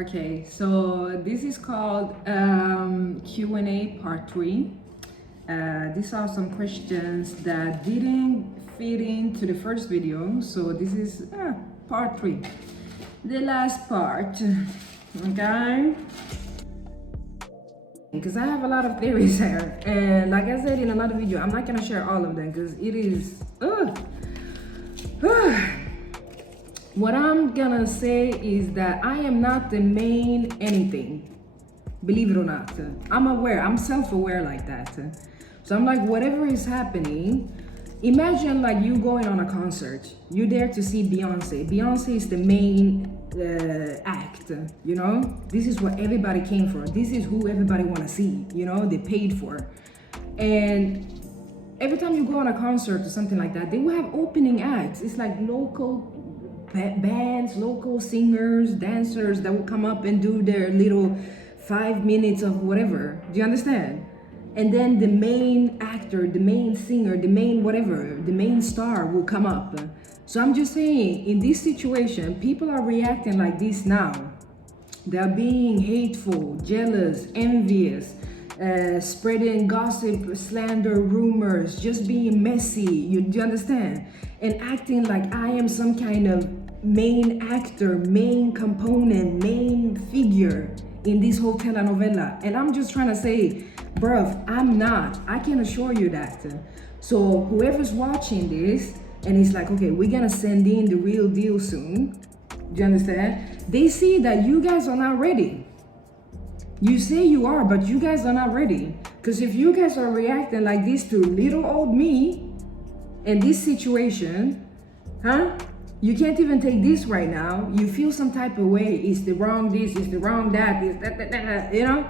Okay, so this is called Q&A part 3. These are some questions that didn't fit into the first video, so this is part 3, the last part. Okay, because I have a lot of theories here, and like I said in another video, I'm not gonna share all of them because it is what I'm gonna say is that I am not the main anything, believe it or not. I'm aware, I'm self-aware like that. So I'm like, whatever is happening, imagine like you going on a concert, you're there to see Beyonce is the main act, you know, this is what everybody came for, this is who everybody want to see, you know, they paid for. And every time you go on a concert or something like that, they will have opening acts. It's like local bands, local singers, dancers that will come up and do their little 5 minutes of whatever. Do you understand? And then the main actor, the main singer, the main whatever, the main star will come up. So I'm just saying, in this situation, people are reacting like this now. They're being hateful, jealous, envious, spreading gossip, slander, rumors, just being messy, do you understand? And acting like I am some kind of main actor, main component, main figure in this whole telenovela. And I'm just trying to say, bruv, I'm not. I can assure you that. So whoever's watching this and it's like, okay, we're gonna send in the real deal soon. Do you understand? They see that you guys are not ready. You say you are, but you guys are not ready. Because if you guys are reacting like this to little old me in this situation, you can't even take this right now. You feel some type of way. It's the wrong this, it's the wrong that, it's that, you know?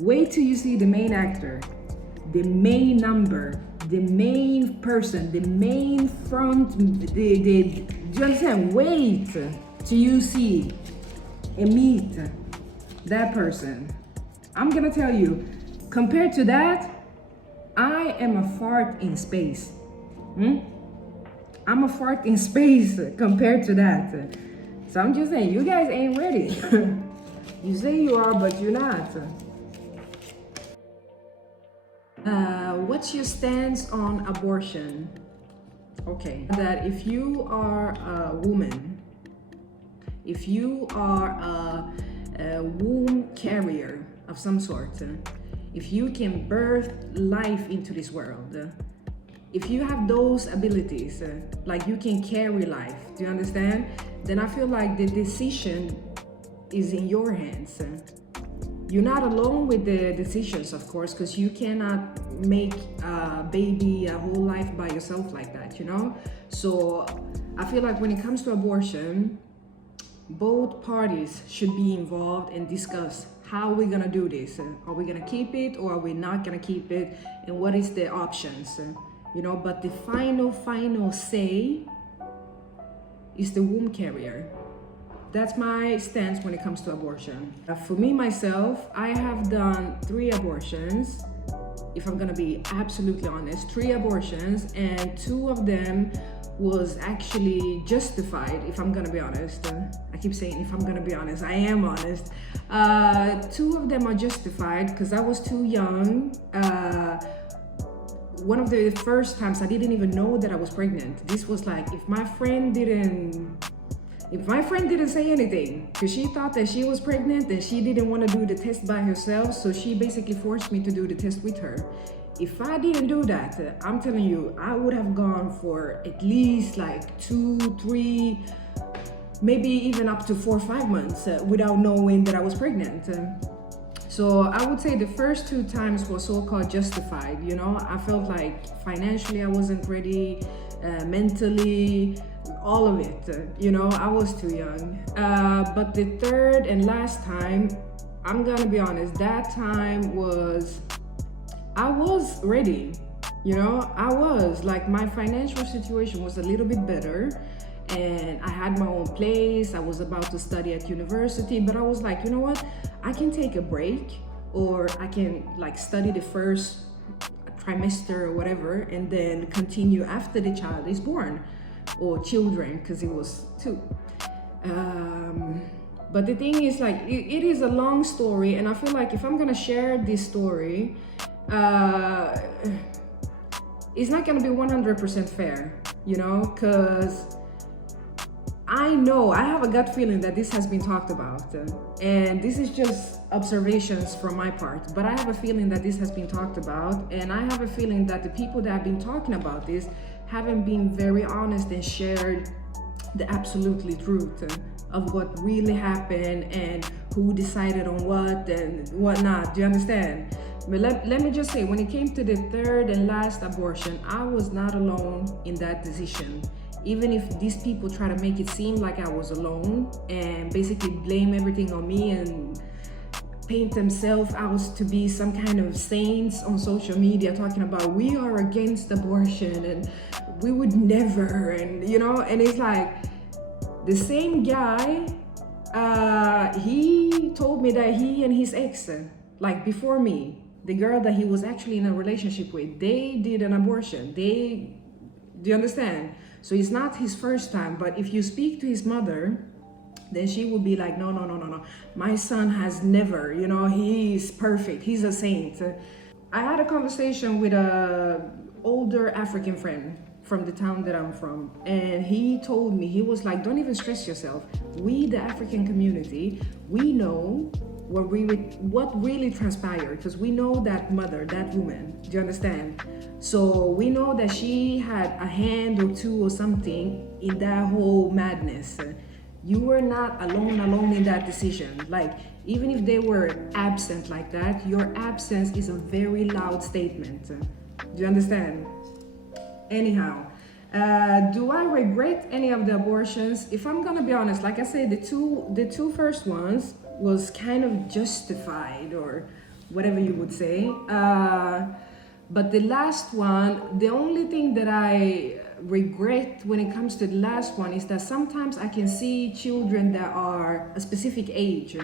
Wait till you see the main actor, the main number, the main person, the main front, do you understand? Wait till you see and meet that person. I'm gonna tell you, compared to that, I am a fart in space. I'm a fart in space compared to that. So I'm just saying, you guys ain't ready. You say you are, but you're not. What's your stance on abortion? Okay, that if you are a woman, if you are a womb carrier of some sort, if you can birth life into this world, if you have those abilities, like you can carry life, do you understand? Then I feel like the decision is in your hands. You're not alone with the decisions, of course, because you cannot make a baby a whole life by yourself like that, you know? So I feel like when it comes to abortion, both parties should be involved and discuss how we're gonna do this. Are we gonna keep it or are we not gonna keep it? And what is the options? You know, but the final say is the womb carrier. That's my stance when it comes to abortion. For me, myself, I have done 3 abortions. If I'm gonna be absolutely honest, 3 abortions, and 2 of them was actually justified, if I'm gonna be honest. I keep saying if I'm gonna be honest, I am honest. 2 of them are justified because I was too young. One of the first times I didn't even know that I was pregnant. This was like, if my friend didn't say anything, because she thought that she was pregnant and she didn't want to do the test by herself, so she basically forced me to do the test with her. If I didn't do that, I'm telling you, I would have gone for at least like 2, 3, maybe even up to 4 or 5 months without knowing that I was pregnant. So I would say the first 2 times were so-called justified, you know? I felt like financially I wasn't ready, mentally, all of it, you know, I was too young. But the 3rd and last time, I'm gonna be honest, that time I was ready, you know, I was like, my financial situation was a little bit better and I had my own place. I was about to study at university, but I was like, you know what, I can take a break, or I can like study the first trimester or whatever and then continue after the child is born, or children, because it was 2. But the thing is, like, it is a long story, and I feel like if I'm gonna share this story, it's not gonna be 100% fair, you know, because I know, I have a gut feeling that this has been talked about, and this is just observations from my part, but I have a feeling that this has been talked about, and I have a feeling that the people that have been talking about this haven't been very honest and shared the absolutely truth of what really happened and who decided on what and whatnot. Do you understand? But let me just say, when it came to the third and last abortion, I was not alone in that decision. Even if these people try to make it seem like I was alone and basically blame everything on me and paint themselves out to be some kind of saints on social media talking about we are against abortion and we would never, and you know, and it's like the same guy, he told me that he and his ex, like before me, the girl that he was actually in a relationship with, they did an abortion. Do you understand? So it's not his first time, but if you speak to his mother, then she will be like, no. My son has never, you know, he's perfect. He's a saint. I had a conversation with a older African friend from the town that I'm from, and he told me, he was like, don't even stress yourself. We, the African community, we know what really transpired, because we know that mother, that woman. Do you understand? So we know that she had a hand or two or something in that whole madness. You were not alone in that decision. Like, even if they were absent like that, your absence is a very loud statement. Do you understand? Anyhow, do I regret any of the abortions? If I'm gonna be honest, like I said, the two first ones was kind of justified, or whatever you would say. But the last one, the only thing that I regret when it comes to the last one is that sometimes I can see children that are a specific age,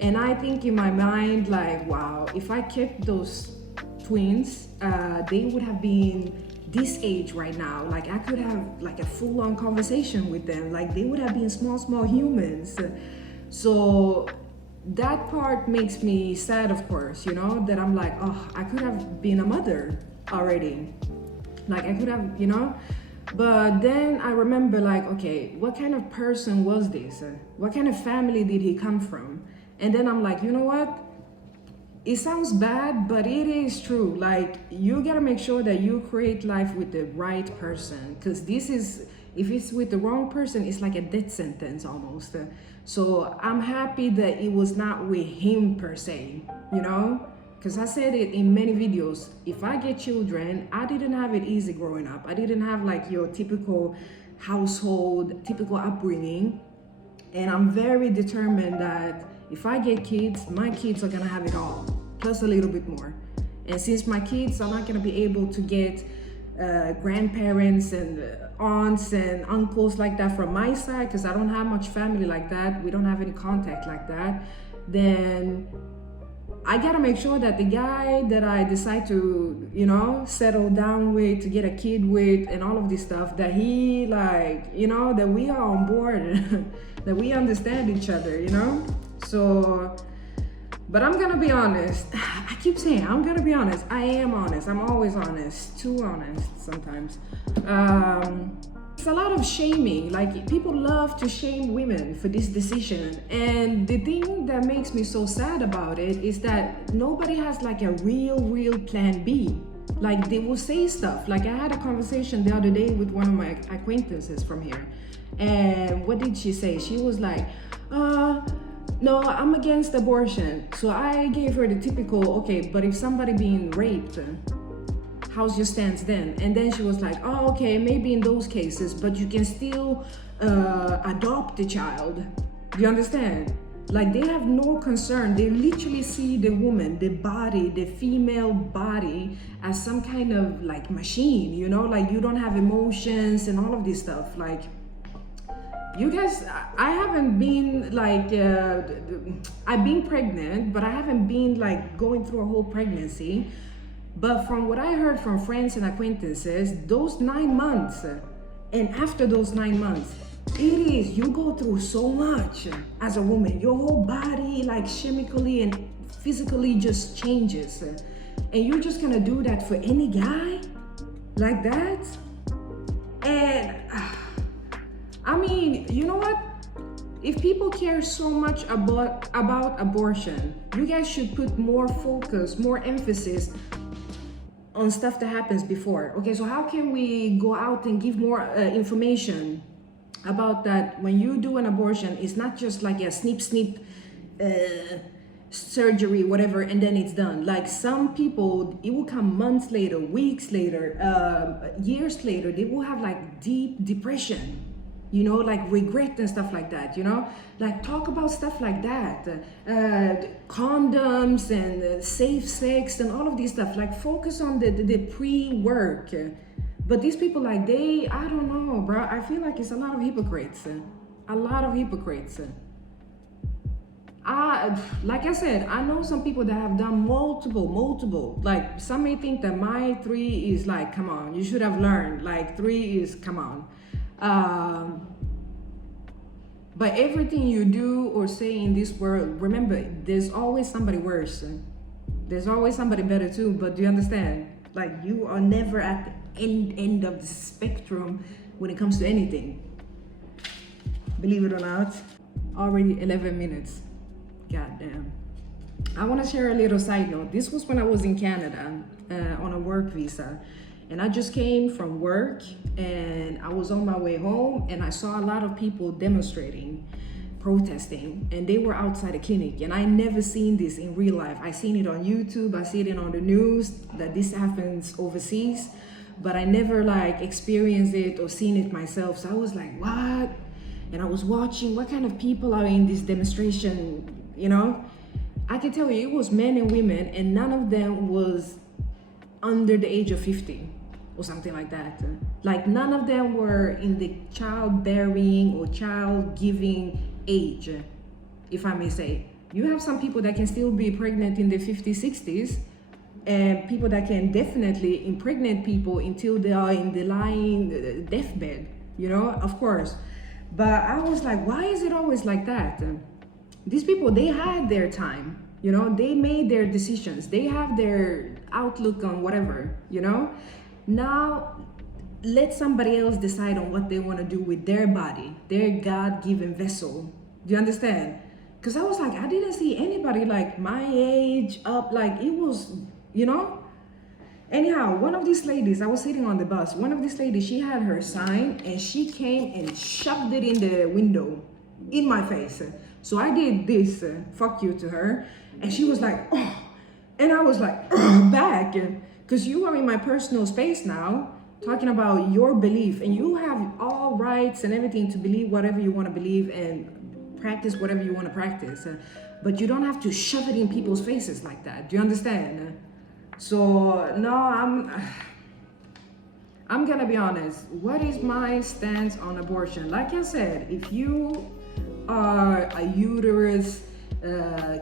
and I think in my mind, like, wow, if I kept those twins, they would have been this age right now. Like, I could have like a full-on conversation with them. Like, they would have been small humans. So that part makes me sad, of course, you know, that I'm like, oh, I could have been a mother already. Like, I could have, you know. But then I remember, like, okay, what kind of person was this? What kind of family did he come from? And then I'm like, you know what? It sounds bad, but it is true. Like, you gotta make sure that you create life with the right person, because this is, if it's with the wrong person, it's like a death sentence almost. So I'm happy that it was not with him per se, you know, because I said it in many videos. If I get children, I didn't have it easy growing up. I didn't have like your typical household, typical upbringing. And I'm very determined that if I get kids, my kids are gonna have it all, plus a little bit more. And since my kids are not gonna be able to get grandparents and aunts and uncles like that from my side, because I don't have much family like that, we don't have any contact like that, then I gotta make sure that the guy that I decide to, you know, settle down with, to get a kid with, and all of this stuff, that he, like, you know, that we are on board, that we understand each other, you know. So, but I'm gonna be honest. I keep saying I'm gonna be honest. I am honest. I'm always honest. Too honest sometimes. It's a lot of shaming. Like, people love to shame women for this decision. And the thing that makes me so sad about it is that nobody has like a real plan B. Like, they will say stuff. Like, I had a conversation the other day with one of my acquaintances from here. And what did she say? She was like, no, I'm against abortion. So I gave her the typical, okay, but if somebody being raped, how's your stance then? And then she was like, oh, okay, maybe in those cases, but you can still adopt the child. Do you understand? Like, they have no concern. They literally see the woman, the body, the female body as some kind of like machine, you know, like you don't have emotions and all of this stuff. Like, you guys, I haven't been like, I've been pregnant, but I haven't been like going through a whole pregnancy. But from what I heard from friends and acquaintances, those 9 months, and after those 9 months, It is. You go through so much as a woman. Your whole body, like chemically and physically, just changes. And you're just gonna do that for any guy like that? And I mean, you know what? If people care so much about abortion, you guys should put more focus, more emphasis on stuff that happens before. Okay, so how can we go out and give more information about that? When you do an abortion, it's not just like a snip surgery, whatever, and then it's done. Like some people, it will come months later, weeks later, years later, they will have like deep depression, you know, like regret and stuff like that, you know, like talk about stuff like that, condoms and safe sex and all of these stuff, like focus on the pre-work. But these people, like I don't know, bro, I feel like it's a lot of hypocrites, like I said, I know some people that have done multiple, like some may think that my 3 is like, come on, you should have learned, like 3 is, come on. But everything you do or say in this world, remember, there's always somebody worse. There's always somebody better too, but do you understand? Like you are never at the end of the spectrum when it comes to anything. Believe it or not, already 11 minutes. God damn. I want to share a little side note. This was when I was in Canada on a work visa. And I just came from work and I was on my way home and I saw a lot of people demonstrating, protesting, and they were outside a clinic. And I never seen this in real life. I seen it on YouTube, I seen it on the news that this happens overseas, but I never like experienced it or seen it myself. So I was like, what? And I was watching what kind of people are in this demonstration, you know? I can tell you it was men and women and none of them was under the age of 50 or something like that. Like none of them were in the childbearing or child giving age, if I may say. You have some people that can still be pregnant in the 50s, 60s, and people that can definitely impregnate people until they are in the lying deathbed, you know, of course. But I was like, why is it always like that? These people, they had their time, you know, they made their decisions, they have their outlook on whatever, you know. Now let somebody else decide on what they want to do with their body, their God-given vessel. Do you understand? Because I was like, I didn't see anybody like my age up, like it was, you know. Anyhow, one of these ladies, I was sitting on the bus, one of these ladies, she had her sign and she came and shoved it in the window in my face. So I did this, fuck you to her, and she was like, oh, and I was like, back, because you are in my personal space now, talking about your belief, and you have all rights and everything to believe whatever you want to believe and practice whatever you want to practice, but you don't have to shove it in people's faces like that. Do you understand? So no, I'm gonna be honest. What is my stance on abortion? Like I said, if you are a uterus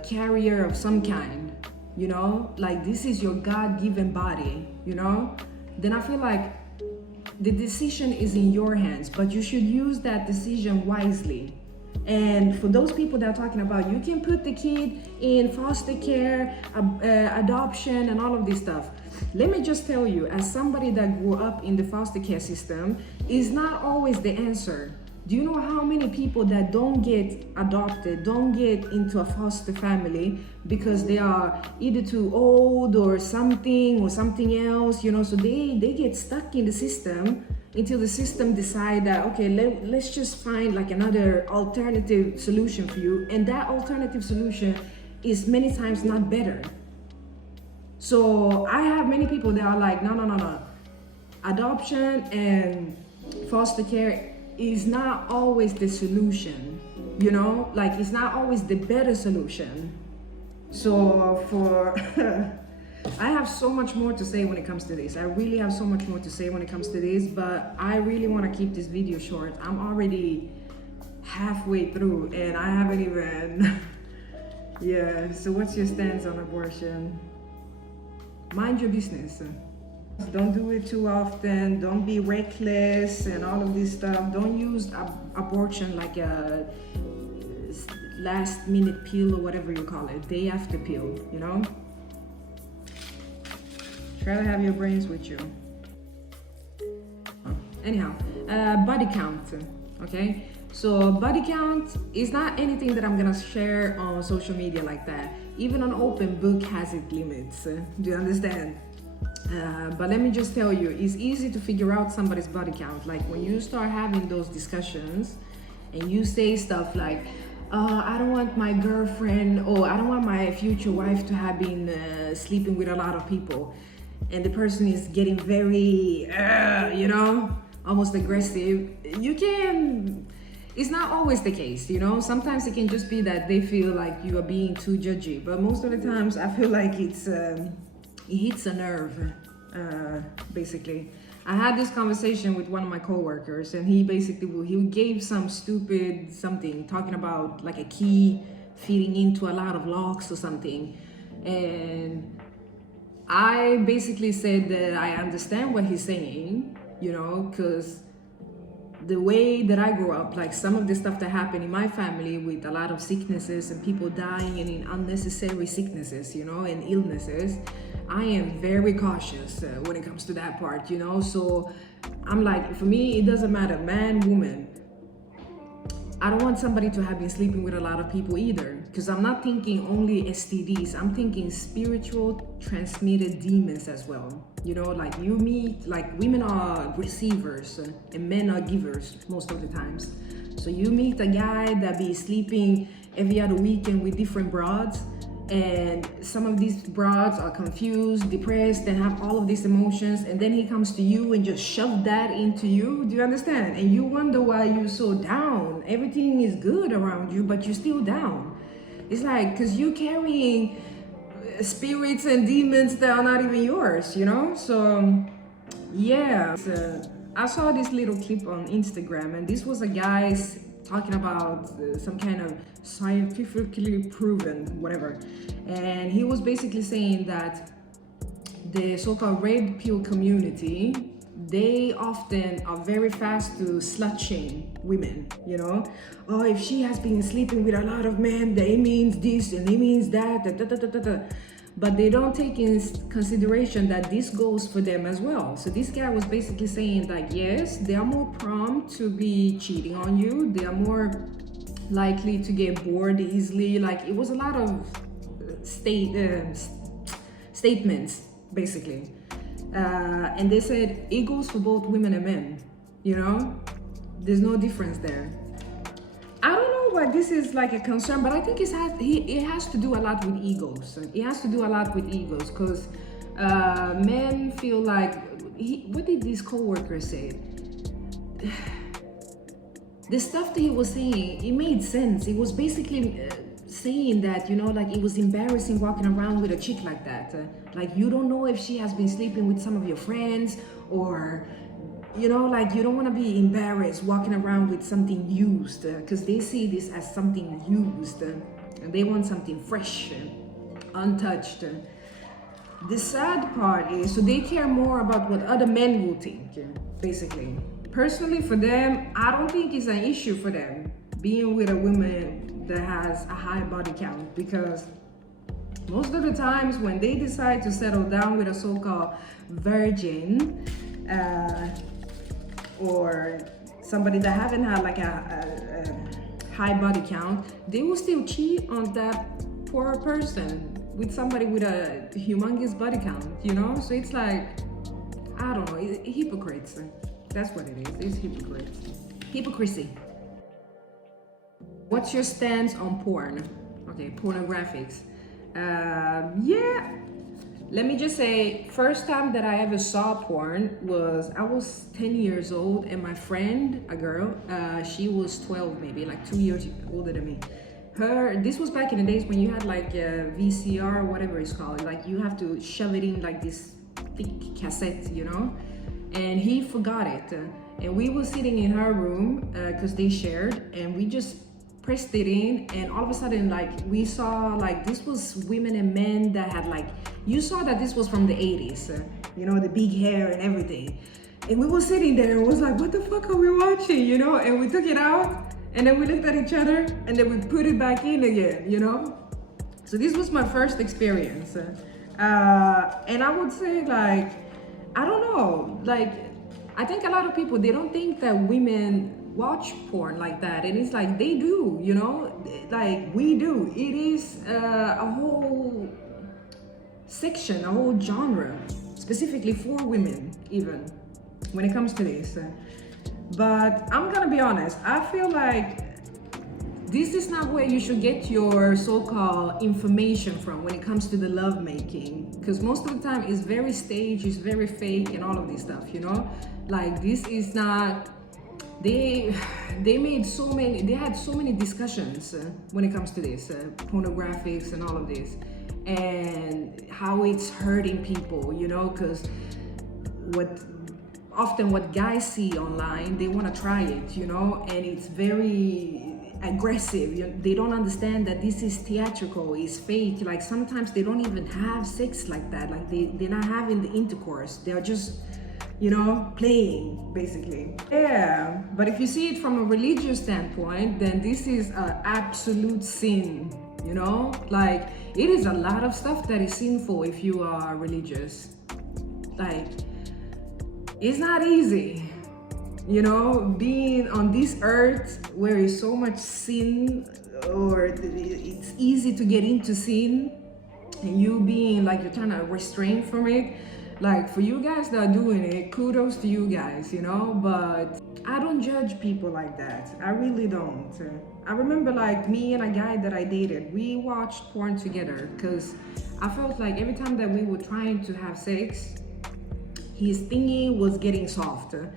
carrier of some kind, you know, like this is your God-given body, you know, then I feel like the decision is in your hands, but you should use that decision wisely. And for those people that are talking about, you can put the kid in foster care, adoption, and all of this stuff. Let me just tell you, as somebody that grew up in the foster care system, is not always the answer. Do you know how many people that don't get adopted, don't get into a foster family because they are either too old or something else, you know, so they get stuck in the system until the system decide that, okay, let's just find like another alternative solution for you. And that alternative solution is many times not better. So I have many people that are like, no. Adoption and foster care is not always the solution, you know, like it's not always the better solution. So I have so much more to say when it comes to this. I really have so much more to say when it comes to this, but I really want to keep this video short. I'm already halfway through and I haven't even yeah. So what's your stance on abortion? Mind your business. Don't do it too often. Don't be reckless and all of this stuff. Don't use abortion like a last minute pill or whatever you call it, day after pill, you know? Try to have your brains with you. Anyhow, body count, okay? So body count is not anything that I'm gonna share on social media like that. Even an open book has its limits. Do you understand? But let me just tell you, it's easy to figure out somebody's body count. Like when you start having those discussions and you say stuff like, I don't want my girlfriend or I don't want my future wife to have been sleeping with a lot of people. And the person is getting very, you know, almost aggressive. It's not always the case, you know. Sometimes it can just be that they feel like you are being too judgy. But most of the times I feel like it hits a nerve, basically. I had this conversation with one of my coworkers, and he gave some stupid something talking about like a key fitting into a lot of locks or something, and I basically said that I understand what he's saying, you know, because the way that I grew up, like some of the stuff that happened in my family with a lot of sicknesses and people dying and in unnecessary sicknesses, you know, and illnesses, I am very cautious when it comes to that part, you know. So I'm like, for me, it doesn't matter, man, woman. I don't want somebody to have been sleeping with a lot of people either, because I'm not thinking only STDs. I'm thinking spiritual transmitted demons as well. You know, like you meet, like women are receivers and men are givers most of the times. So you meet a guy that be sleeping every other weekend with different broads, and some of these broads are confused, depressed, and have all of these emotions, and then he comes to you and just shove that into you. Do you understand? And you wonder why you're so down. Everything is good around you, but you're still down. It's like, because you're carrying spirits and demons that are not even yours, you know. So yeah, I saw this little clip on Instagram, and this was a guy talking about some kind of scientifically proven whatever, and he was basically saying that the so-called red pill community, they often are very fast to slut shame women, you know. Oh, if she has been sleeping with a lot of men, that it means this and it means that, but they don't take in consideration that this goes for them as well. So this guy was basically saying that yes, they are more prone to be cheating on you, they are more likely to get bored easily. Like it was a lot of statements basically, and they said it goes for both women and men, you know, there's no difference there. I don't know why this is like a concern, but I think it has to do a lot with egos. It has to do a lot with egos, because men feel like, what did this coworker say? The stuff that he was saying, it made sense. It was basically saying that, you know, like it was embarrassing walking around with a chick like that. Like you don't know if she has been sleeping with some of your friends, or you know, like you don't want to be embarrassed walking around with something used, because they see this as something used, and they want something fresh, untouched. The sad part is, so they care more about what other men will think, basically. Personally, for them, I don't think it's an issue for them being with a woman that has a high body count, because most of the times when they decide to settle down with a so-called virgin, or somebody that haven't had like a high body count, they will still cheat on that poor person with somebody with a humongous body count, you know. So it's like, I don't know, hypocrites. That's what it is. It's hypocrites. Hypocrisy. What's your stance on porn? Okay, pornographics. Yeah. Let me just say, first time that I ever saw porn was, I was 10 years old, and my friend, a girl, she was 12 maybe, like 2 years older than me. This was back in the days when you had like a VCR, whatever it's called, like you have to shove it in like this thick cassette, you know? And he forgot it. And we were sitting in her room, because they shared, and we just pressed it in, and all of a sudden, like, we saw, like, this was women and men that had, like, you saw that this was from the 80s. you know, the big hair and everything. And we were sitting there and was like, what the fuck are we watching, you know? And we took it out and then we looked at each other and then we put it back in again, you know? So this was my first experience. And I would say, like, I don't know, like, I think a lot of people, they don't think that women watch porn like that. And it's like, they do, you know, like we do. It is a whole section, a whole genre, specifically for women, even when it comes to this. But I'm gonna be honest, I feel like this is not where you should get your so-called information from when it comes to the love making, because most of the time it's very staged, it's very fake and all of this stuff, you know? Like, this is not, they had so many discussions when it comes to this, pornographics and all of this, and how it's hurting people, you know, because what guys see online, they want to try it, you know, and it's very aggressive. They don't understand that this is theatrical, it's fake. Like, sometimes they don't even have sex like that. Like, they're not having the intercourse, they're just, you know, playing, basically. Yeah, but if you see it from a religious standpoint, then this is an absolute sin, you know? Like, it is a lot of stuff that is sinful if you are religious. Like, it's not easy, you know, being on this earth where is so much sin, or it's easy to get into sin, and you being like, you're trying to restrain from it. Like, for you guys that are doing it, kudos to you guys, you know, but I don't judge people like that. I really don't. I remember, like, me and a guy that I dated, we watched porn together because I felt like every time that we were trying to have sex, his thingy was getting softer.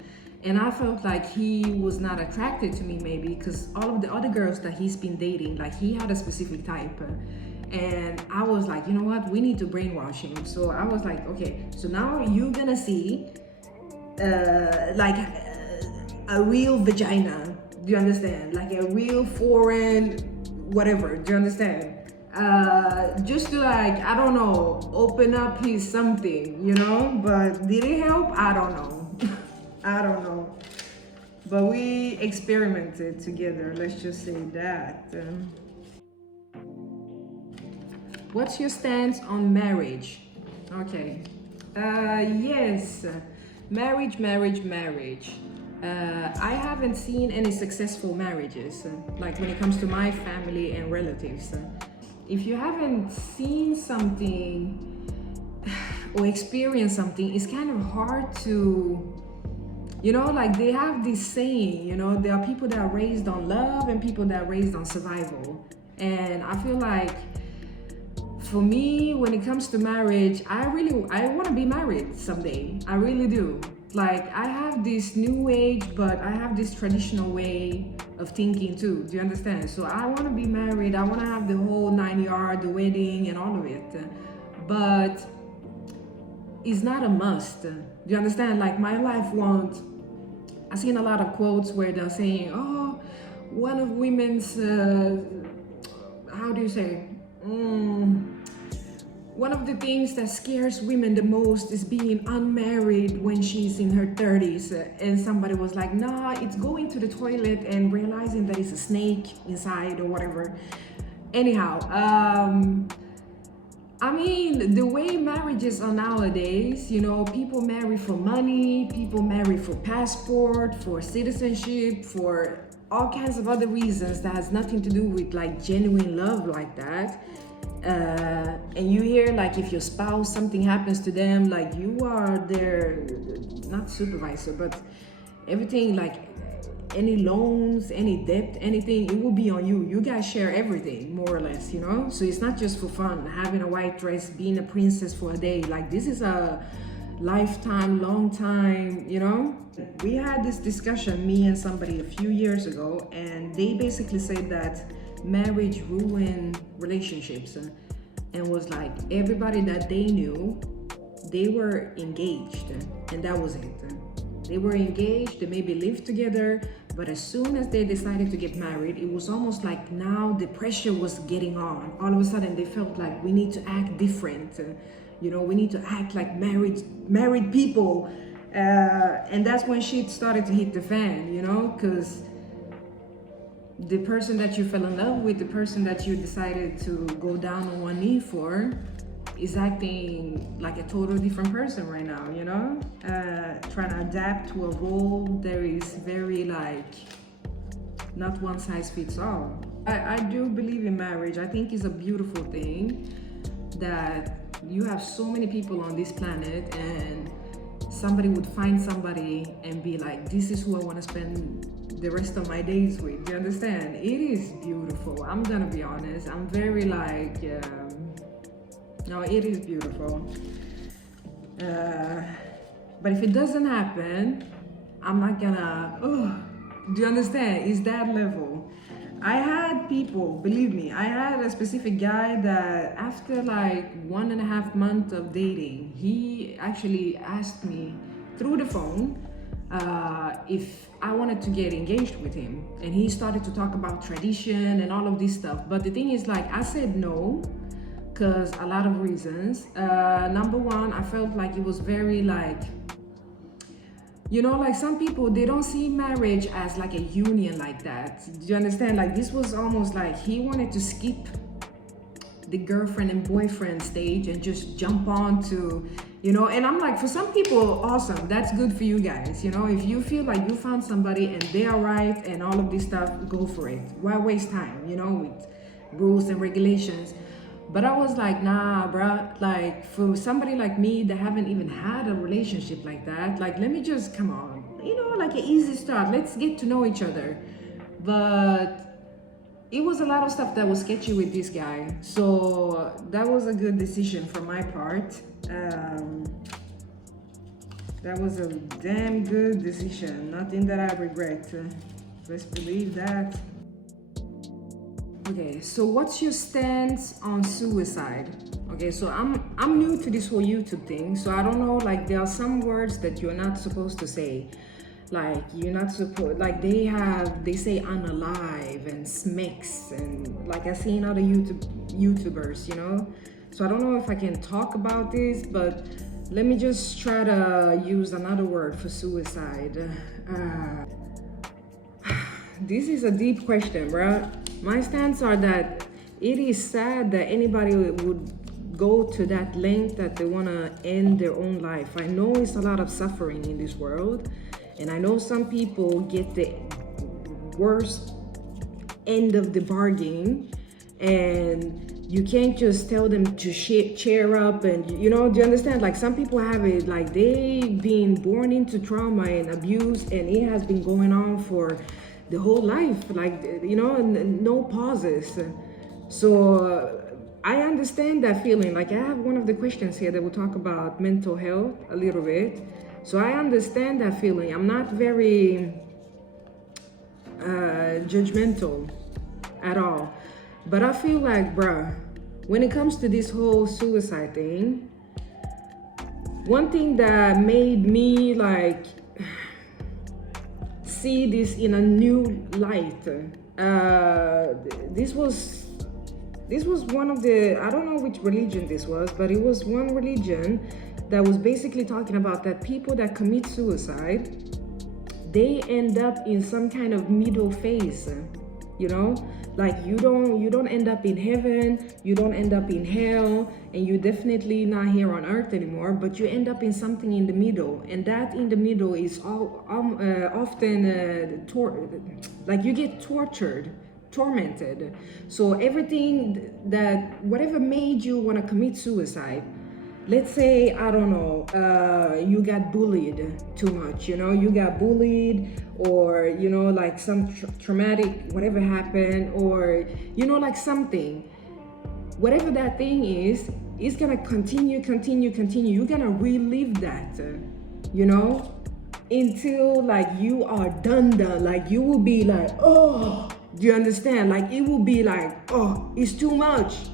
And I felt like he was not attracted to me, maybe because all of the other girls that he's been dating, like, he had a specific type. And I was like, you know what, we need to brainwash him. So I was like, okay, so now you're gonna see like a real vagina. Do you understand? Like a real foreign whatever. Do you understand? Just to, like, I don't know, open up his something, you know? But did it help? I don't know. I don't know. But we experimented together, let's just say that. What's your stance on marriage? Okay. Yes. Marriage. I haven't seen any successful marriages, like when it comes to my family and relatives. If you haven't seen something or experienced something, it's kind of hard to, you know, like, they have this saying, you know, there are people that are raised on love and people that are raised on survival. And I feel like, for me, when it comes to marriage, I want to be married someday. I really do. Like, I have this new age, but I have this traditional way of thinking too. Do you understand? So I want to be married. I want to have the whole 9 yard, the wedding and all of it. But it's not a must. Do you understand? Like, my life won't. I've seen a lot of quotes where they're saying, oh, one of women's, how do you say? One of the things that scares women the most is being unmarried when she's in her 30s. And somebody was like, nah, it's going to the toilet and realizing that it's a snake inside or whatever. Anyhow, I mean, the way marriages are nowadays, you know, people marry for money, people marry for passport, for citizenship, for all kinds of other reasons that has nothing to do with, like, genuine love like that. And you hear, like, if your spouse, something happens to them, like, you are their, not supervisor, but everything, like, any loans, any debt, anything, it will be on you. You guys share everything, more or less, you know? So it's not just for fun, having a white dress, being a princess for a day. Like, this is a lifetime, long time, you know? We had this discussion, me and somebody, a few years ago, and they basically said that marriage ruined relationships, and was like, everybody that they knew, they were engaged, and that was it. They were engaged, they maybe lived together, but as soon as they decided to get married, it was almost like now the pressure was getting on. All of a sudden they felt like, we need to act different. You know, we need to act like married people. And that's when shit started to hit the fan, you know, because the person that you fell in love with, the person that you decided to go down on one knee for, is acting like a total different person right now, you know? Trying to adapt to a role that is very like, not one size fits all. I do believe in marriage. I think it's a beautiful thing that you have so many people on this planet and somebody would find somebody and be like, this is who I want to spend the rest of my days with. Do you understand? It is beautiful. I'm gonna be honest. I'm very like, no, it is beautiful. But if it doesn't happen, I'm not gonna, do you understand? It's that level. I had people, believe me, I had a specific guy that after like 1.5 months of dating, he actually asked me through the phone if I wanted to get engaged with him. And he started to talk about tradition and all of this stuff. But the thing is, like, I said no, because a lot of reasons. Number one, I felt like it was very like, you know, like some people, they don't see marriage as like a union like that. Do you understand? Like this was almost like he wanted to skip the girlfriend and boyfriend stage and just jump on to, you know, and I'm like, for some people, awesome, that's good for you guys. You know, if you feel like you found somebody and they are right and all of this stuff, go for it. Why waste time, you know, with rules and regulations? But I was like, nah, bruh, like for somebody like me that haven't even had a relationship like that, like, let me just, come on, you know, like an easy start. Let's get to know each other. But it was a lot of stuff that was sketchy with this guy. So that was a good decision for my part. That was a damn good decision. Nothing that I regret. Let's believe that. Okay, so what's your stance on suicide? Okay, so I'm new to this whole YouTube thing, so I don't know, like there are some words that you're not supposed to say. Like you're not supposed, like they say unalive and smicks and like I seen other YouTubers, you know? So I don't know if I can talk about this, but let me just try to use another word for suicide. This is a deep question, bruh. My stance are that it is sad that anybody would go to that length that they want to end their own life. I know it's a lot of suffering in this world, and I know some people get the worst end of the bargain, and you can't just tell them to cheer up and, you know, do you understand? Like some people have it, like they've been born into trauma and abuse, and it has been going on for the whole life, like, you know, no pauses. So I understand that feeling. Like I have one of the questions here that will talk about mental health a little bit. So I understand that feeling. I'm not very judgmental at all. But I feel like, bruh, when it comes to this whole suicide thing, one thing that made me like see this in a new light, this was one of the, I don't know which religion this was, but it was one religion that was basically talking about that people that commit suicide, they end up in some kind of middle phase, you know, like you don't end up in heaven, you don't end up in hell, and you're definitely not here on earth anymore, but you end up in something in the middle, and that in the middle is often like you get tormented. So everything that, whatever made you want to commit suicide, let's say, I don't know, you got bullied too much, you know, you got bullied, or, you know, like some traumatic, whatever happened, or, you know, like something, whatever that thing is, it's gonna continue. You're gonna relive that, you know, until like you are done. Like you will be like, oh, do you understand? Like it will be like, oh, it's too much.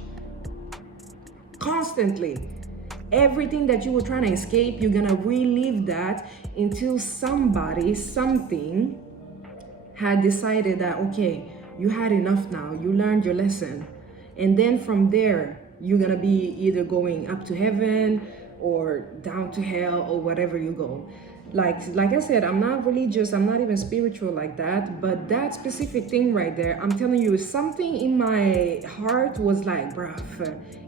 Constantly. Everything that you were trying to escape, you're gonna relive that until something had decided that, okay, you had enough now, you learned your lesson. And then from there, you're gonna be either going up to heaven or down to hell or whatever you go. Like I said, I'm not religious, I'm not even spiritual like that, but that specific thing right there, I'm telling you, something in my heart was like, bruh,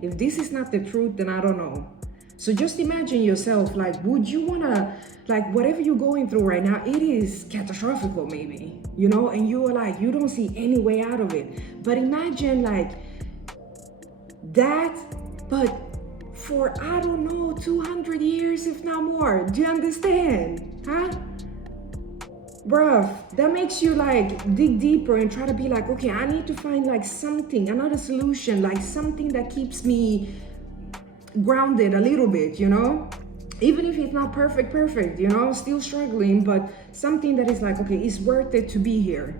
if this is not the truth, then I don't know. So just imagine yourself, like, would you wanna, like, whatever you're going through right now, it is catastrophic maybe, you know, and you're like, you don't see any way out of it. But imagine like that, but for, I don't know, 200 years, if not more. Do you understand? Huh? Bruh, that makes you like dig deeper and try to be like, okay, I need to find like something, another solution, like something that keeps me grounded a little bit, you know? Even if it's not perfect, you know, still struggling, but something that is like, okay, it's worth it to be here.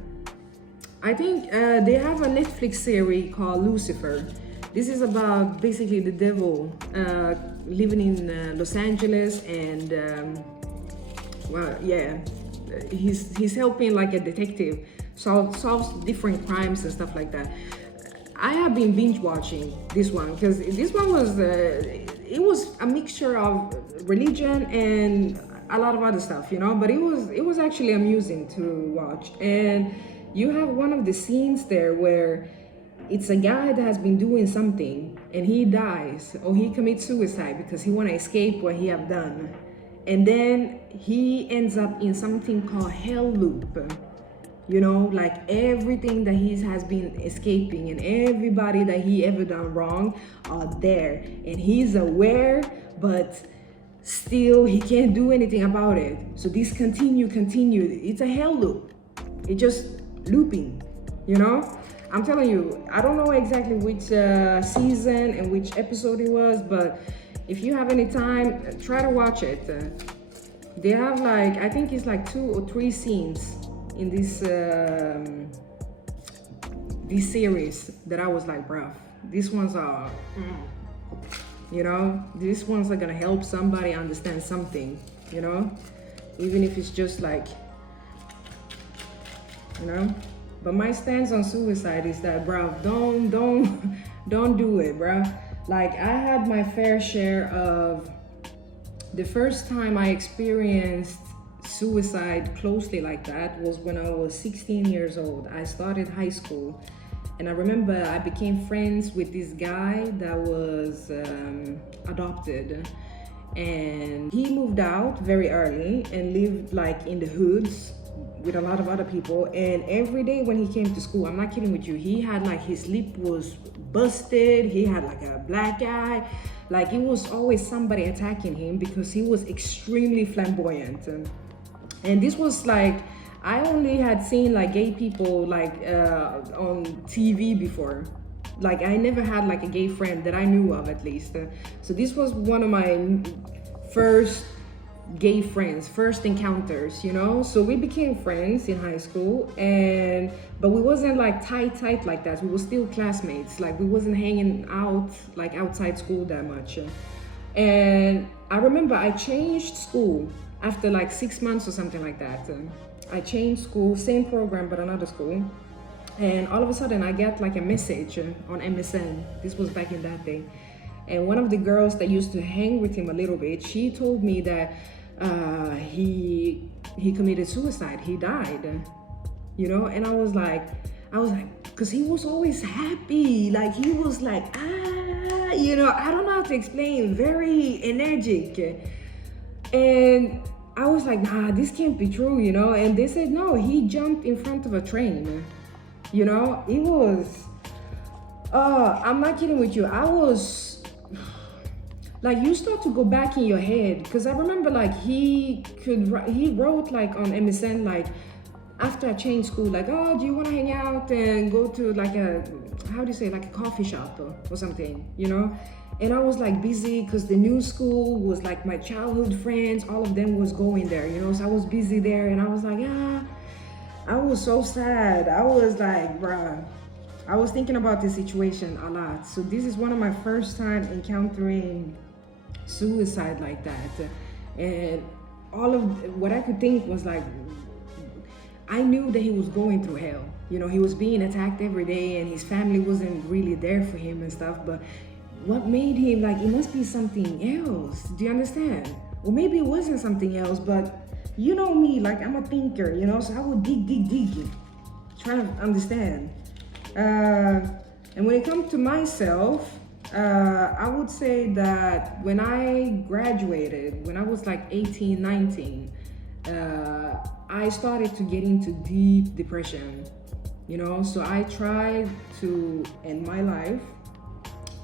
I think they have a Netflix series called Lucifer. This is about basically the devil living in Los Angeles, and well, yeah, he's helping like a detective solves different crimes and stuff like that. I have been binge watching this one because this one was it was a mixture of religion and a lot of other stuff, you know, but it was actually amusing to watch. And you have one of the scenes there where it's a guy that has been doing something and he dies or he commits suicide because he want to escape what he have done. And then he ends up in something called hell loop. You know, like everything that he has been escaping and everybody that he ever done wrong are there. And he's aware, but still he can't do anything about it. So this continue. It's a hell loop. It's just looping, you know? I'm telling you, I don't know exactly which season and which episode it was, but if you have any time, try to watch it. They have like, I think it's like 2 or 3 scenes in this series that I was like, bruh, these ones are, you know, these ones are gonna help somebody understand something, you know, even if it's just like, you know. But my stance on suicide is that, bro, don't do it, bro. Like, I had my fair share of, the first time I experienced suicide closely like that was when I was 16 years old. I started high school, and I remember I became friends with this guy that was adopted, and he moved out very early and lived like in the hoods with a lot of other people. And every day when he came to school, I'm not kidding with you, he had like, his lip was busted, he had like a black eye, like it was always somebody attacking him because he was extremely flamboyant. And this was like, I only had seen like gay people like on TV before. Like I never had like a gay friend that I knew of, at least. So this was one of my first gay friends, first encounters, you know. So we became friends in high school, but we wasn't like tight like that. We were still classmates. Like we wasn't hanging out like outside school that much. And I remember I changed school after like 6 months or something like that. I changed school, same program but another school, and all of a sudden I get like a message on MSN. This was back in that day, and one of the girls that used to hang with him a little bit, she told me that he committed suicide, he died, you know. And I was like, because he was always happy, like he was like, you know, I don't know how to explain, very energetic. And I was like, nah, this can't be true, you know. And they said, no, he jumped in front of a train, you know. It was, I'm not kidding with you, I was, like, you start to go back in your head. Because I remember, like, he wrote, like, on MSN, like, after I changed school, like, oh, do you want to hang out and go to, like, how do you say, like a coffee shop or something, you know. And I was like busy because the new school was like my childhood friends, all of them was going there, you know. So I was busy there, and I was like, I was so sad. I was like, bruh, I was thinking about this situation a lot. So this is one of my first time encountering suicide like that. And all of what I could think was like, I knew that he was going through hell. You know, he was being attacked every day and his family wasn't really there for him and stuff. But what made him, like, it must be something else. Do you understand? Or maybe it wasn't something else, but you know me, like, I'm a thinker, you know, so I would dig, trying to understand. And when it comes to myself, I would say that when I graduated, when I was like 18, 19, I started to get into deep depression, you know, so I tried to end my life.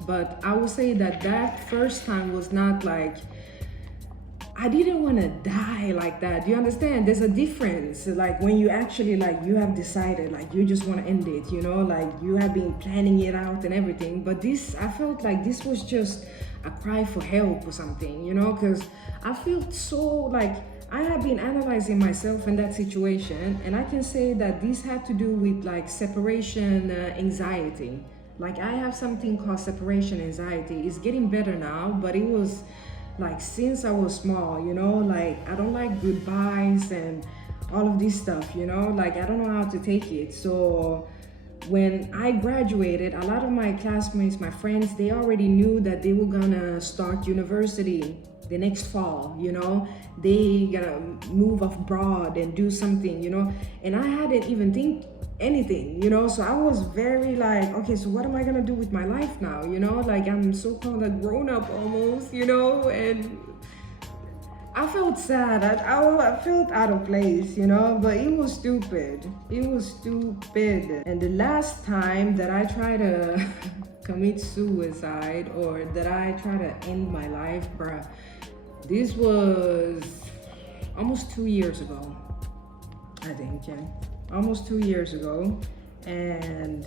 But I would say that that first time was not like, I didn't want to die like that. Do you understand? There's a difference. Like when you actually, like, you have decided, like, you just want to end it, you know, like you have been planning it out and everything. But this, I felt like this was just a cry for help or something, you know, because I felt so, like, I have been analyzing myself in that situation, and I can say that this had to do with like separation anxiety. Like I have something called separation anxiety. It's getting better now, but it was like since I was small, you know, like I don't like goodbyes and all of this stuff, you know, like I don't know how to take it. So when I graduated, a lot of my classmates, my friends, they already knew that they were gonna start university the next fall, you know, they gonna move abroad and do something, you know, and I hadn't even think anything, you know, so I was very like, okay, so what am I gonna do with my life now, you know, like I'm so-called a grown-up almost, you know, and I felt sad. I felt out of place, you know, but it was stupid. It was stupid. And the last time that I tried to commit suicide or that I tried to end my life, bruh, this was almost 2 years ago, I think, yeah. Almost 2 years ago. And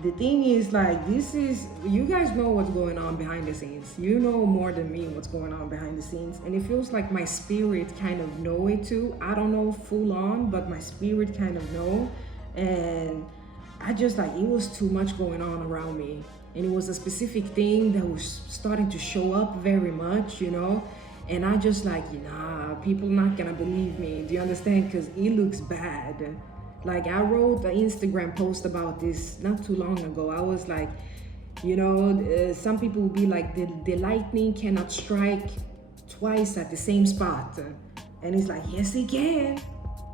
the thing is, like, this is, you guys know what's going on behind the scenes. You know more than me what's going on behind the scenes. And it feels like my spirit kind of know it too. I don't know full on, but my spirit kind of know. And I just, like, it was too much going on around me. And it was a specific thing that was starting to show up very much, you know. And I just like, nah, people not gonna believe me. Do you understand? Because it looks bad. Like I wrote an Instagram post about this not too long ago. I was like, you know, some people will be like, the lightning cannot strike twice at the same spot. And it's like, yes, it can.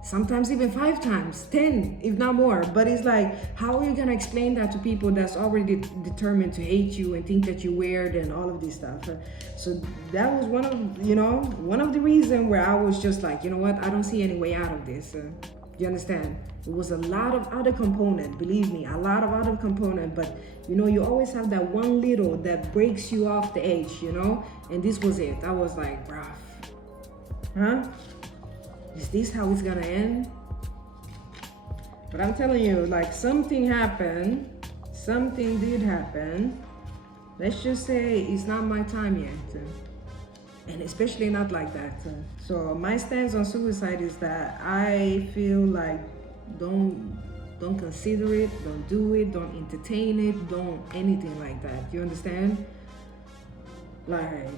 Sometimes even 5 times, 10, if not more. But it's like, how are you gonna explain that to people that's already determined to hate you and think that you're weird and all of this stuff? So that was one of the reasons where I was just like, you know what, I don't see any way out of this. Do you understand? It was a lot of other component, believe me, a lot of other component, but you know, you always have that one little that breaks you off the edge, you know? And this was it. I was like, bruh, huh? Is this how it's gonna end? But I'm telling you, like, something happened. Something did happen. Let's just say it's not my time yet. And especially not like that. So my stance on suicide is that I feel like don't consider it, don't do it, don't entertain it, don't anything like that. You understand? Like,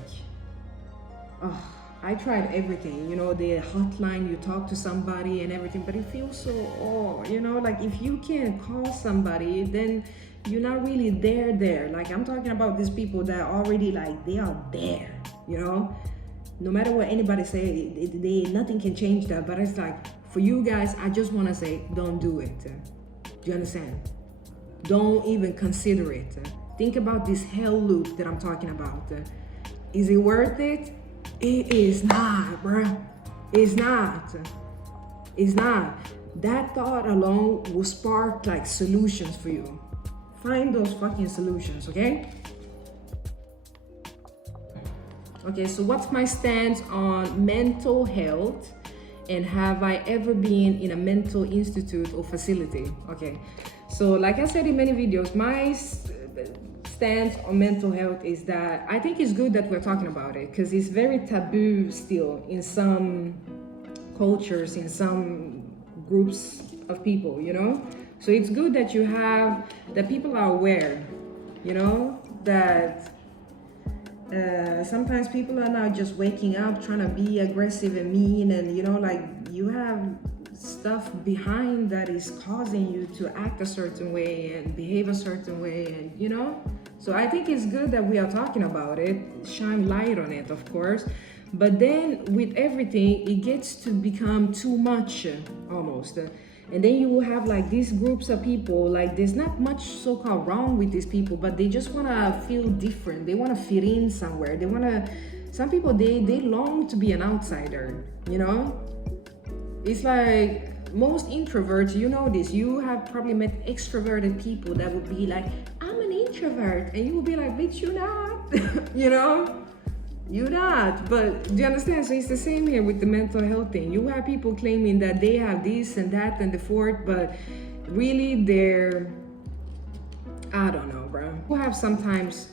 oh, I tried everything, you know, the hotline, you talk to somebody and everything, but it feels so, you know, like if you can't call somebody, then you're not really there. Like I'm talking about these people that are already like, they are there, you know, no matter what anybody say, nothing can change that. But it's like, for you guys, I just want to say, don't do it. Do you understand? Don't even consider it. Think about this hell loop that I'm talking about. Is it worth it? It is not, bruh. It's not. It's not. That thought alone will spark like solutions for you. Find those fucking solutions, okay? Okay, so what's my stance on mental health? And have I ever been in a mental institute or facility? Okay, so like I said in many videos, my stance on mental health is that I think it's good that we're talking about it because it's very taboo still in some cultures, in some groups of people, you know? So it's good that that people are aware, you know, that sometimes people are now just waking up trying to be aggressive and mean, and you know, like you have stuff behind that is causing you to act a certain way and behave a certain way, and you know, So I think it's good that we are talking about it, shine light on it, of course. But then with everything, it gets to become too much almost. And then you will have like these groups of people, like there's not much so-called wrong with these people, but they just want to feel different. They want to fit in somewhere. They want to, some people, they long to be an outsider, you know? It's like most introverts, you know this, you have probably met extroverted people that would be like, I'm an introvert. And you will be like, bitch, you're not, you know? You're not. But do you understand? So it's the same here with the mental health thing. You have people claiming that they have this and that and the fourth, but really they're, I don't know, bro. You have sometimes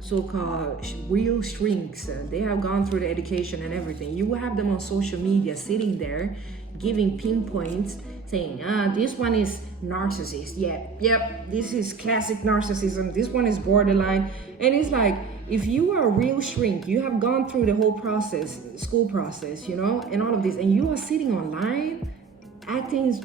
so-called real shrinks. They have gone through the education and everything. You will have them on social media sitting there giving pinpoints, saying, this one is narcissist. Yep, this is classic narcissism. This one is borderline. And it's like, if you are a real shrink, you have gone through the whole process, school process, you know, and all of this, and you are sitting online acting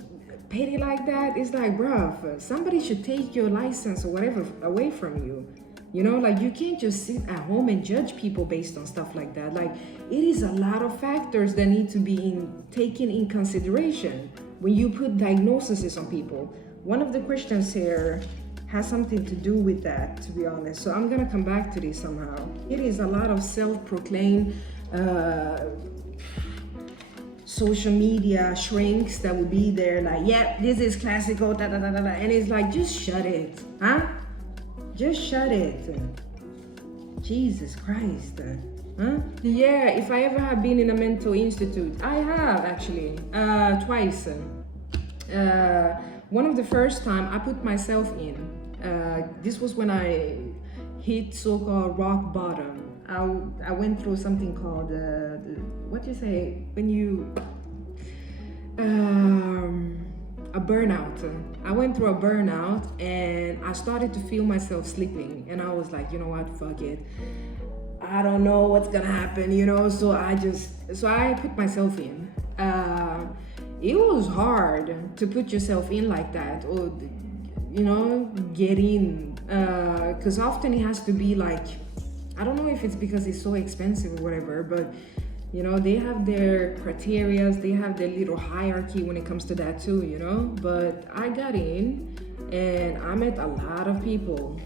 petty like that, it's like, bruh, somebody should take your license or whatever away from you. You know, like you can't just sit at home and judge people based on stuff like that. Like it is a lot of factors that need to be taken in consideration when you put diagnoses on people. One of the questions here has something to do with that, to be honest. So I'm gonna come back to this somehow. It is a lot of self-proclaimed social media shrinks that will be there like, yeah, this is classical, da da da da da. And it's like, just shut it, huh? Just shut it. Jesus Christ. Huh? Yeah, if I ever have been in a mental institute, I have actually, twice. One of the first time I put myself in, this was when I hit so-called rock bottom. I went through something called, what do you say, when you, a burnout. I went through a burnout and I started to feel myself sleeping, and I was like, you know what, fuck it. I don't know what's gonna happen, you know, so I put myself in. It was hard to put yourself in like that, or, you know, get in, because often it has to be like, I don't know if it's because it's so expensive or whatever, but you know, they have their criterias, they have their little hierarchy when it comes to that too, you know. But I got in and I met a lot of people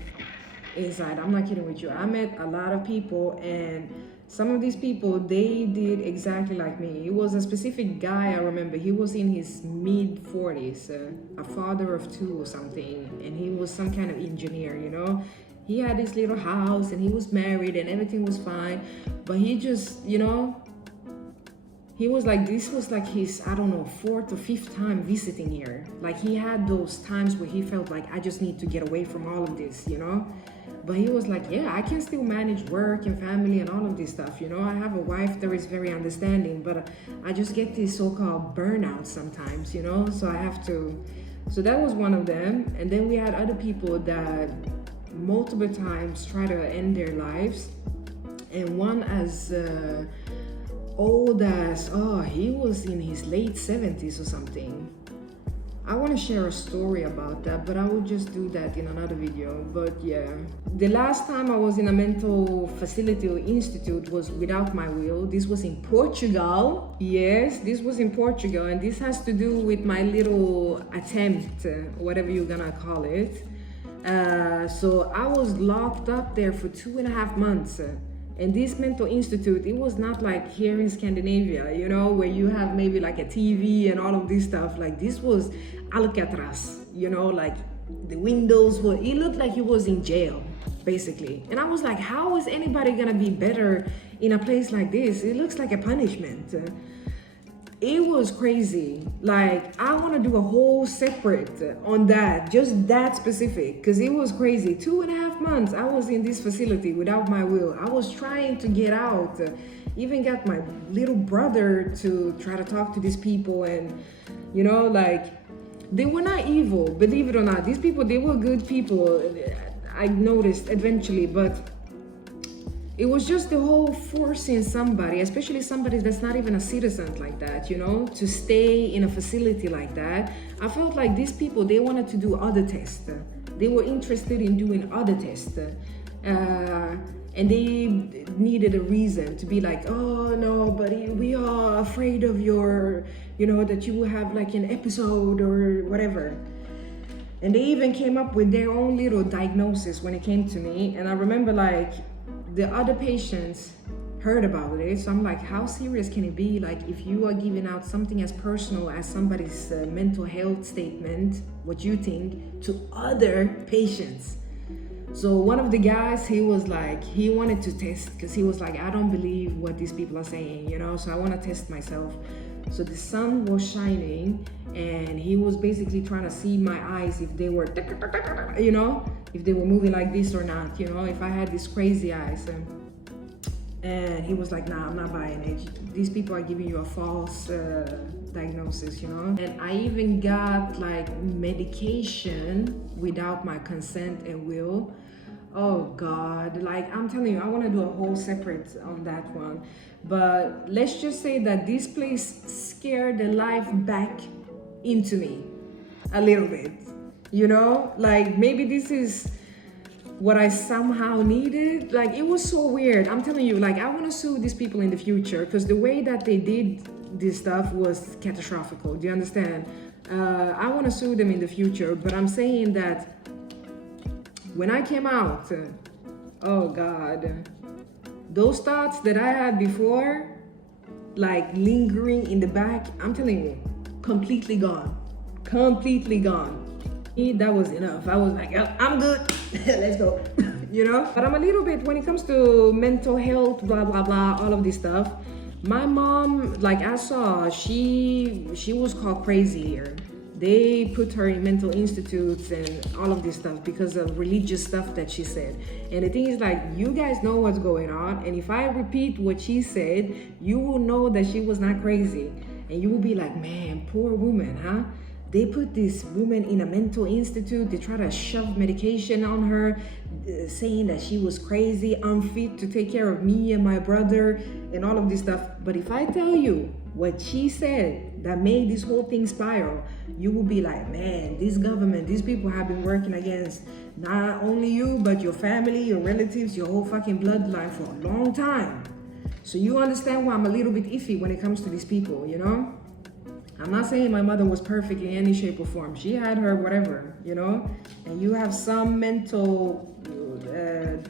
inside. I'm not kidding with you. I met a lot of people, and some of these people, they did exactly like me. It was a specific guy, I remember. He was in his mid 40s, a father of two or something, and he was some kind of engineer, you know. He had his little house and he was married and everything was fine, but he just, you know, he was like, this was like his, I don't know, 4th or 5th time visiting here. Like he had those times where he felt like, I just need to get away from all of this, you know. But he was like, yeah, I can still manage work and family and all of this stuff, you know. I have a wife that is very understanding, but I just get this so-called burnout sometimes, you know. So I have to, so that was one of them. And then we had other people that multiple times try to end their lives, and one as old as, he was in his late 70s or something. I want to share a story about that, but I will just do that in another video. But yeah, the last time I was in a mental facility or institute was without my will. This was in Portugal. Yes, this was in Portugal, and this has to do with my little attempt, whatever you're gonna call it. So I was locked up there for 2.5 months. And this mental institute, it was not like here in Scandinavia, you know, where you have maybe like a TV and all of this stuff. Like this was Alcatraz, you know, like the windows were, it looked like it was in jail, basically. And I was like, how is anybody gonna be better in a place like this? It looks like a punishment. It was crazy. Like, I want to do a whole separate on that, just that specific, because it was crazy. 2.5 months I was in this facility without my will. I was trying to get out, even got my little brother to try to talk to these people, and you know, like, they were not evil, believe it or not. These people, they were good people, I noticed eventually, but it was just the whole forcing somebody, especially somebody that's not even a citizen like that, you know, to stay in a facility like that. I felt like these people, they wanted to do other tests. They were interested in doing other tests. And they needed a reason to be like, oh no, but we are afraid of your, that you will have like an episode or whatever. And they even came up with their own little diagnosis when it came to me. And I remember like the other patients heard about it. So I'm like, how serious can it be? Like if you are giving out something as personal as somebody's mental health statement, what you think, to other patients. So one of the guys, he was like, he wanted to test because he was like, I don't believe what these people are saying, so I want to test myself. So the sun was shining and he was basically trying to see my eyes if they were, if they were moving like this or not, if I had these crazy eyes. And he was like, nah, I'm not buying it. These people are giving you a false diagnosis, And I even got like medication without my consent and will. Oh God, like I'm telling you, I want to do a whole separate on that one. But let's just say that this place scared the life back into me a little bit, like maybe this is what I somehow needed. Like it was so weird. I'm telling you, like I want to sue these people in the future because the way that they did this stuff was catastrophic. Do you understand? I want to sue them in the future, but I'm saying that when I came out, oh God, those thoughts that I had before, like lingering in the back, I'm telling you, completely gone. That was enough. I was like, oh, I'm good. Let's go. But I'm a little bit, when it comes to mental health, blah, blah, blah, all of this stuff, my mom, like I saw, she was called crazy here. They put her in mental institutes and all of this stuff because of religious stuff that she said. And the thing is, like, you guys know what's going on. And if I repeat what she said, you will know that she was not crazy. And you will be like, man, poor woman, huh? They put this woman in a mental institute. They try to shove medication on her, saying that she was crazy, unfit to take care of me and my brother and all of this stuff. But if I tell you what she said that made this whole thing spiral, you will be like, man, this government, these people have been working against not only you, but your family, your relatives, your whole fucking bloodline for a long time. So you understand why I'm a little bit iffy when it comes to these people, I'm not saying my mother was perfect in any shape or form. She had her whatever, and you have some mental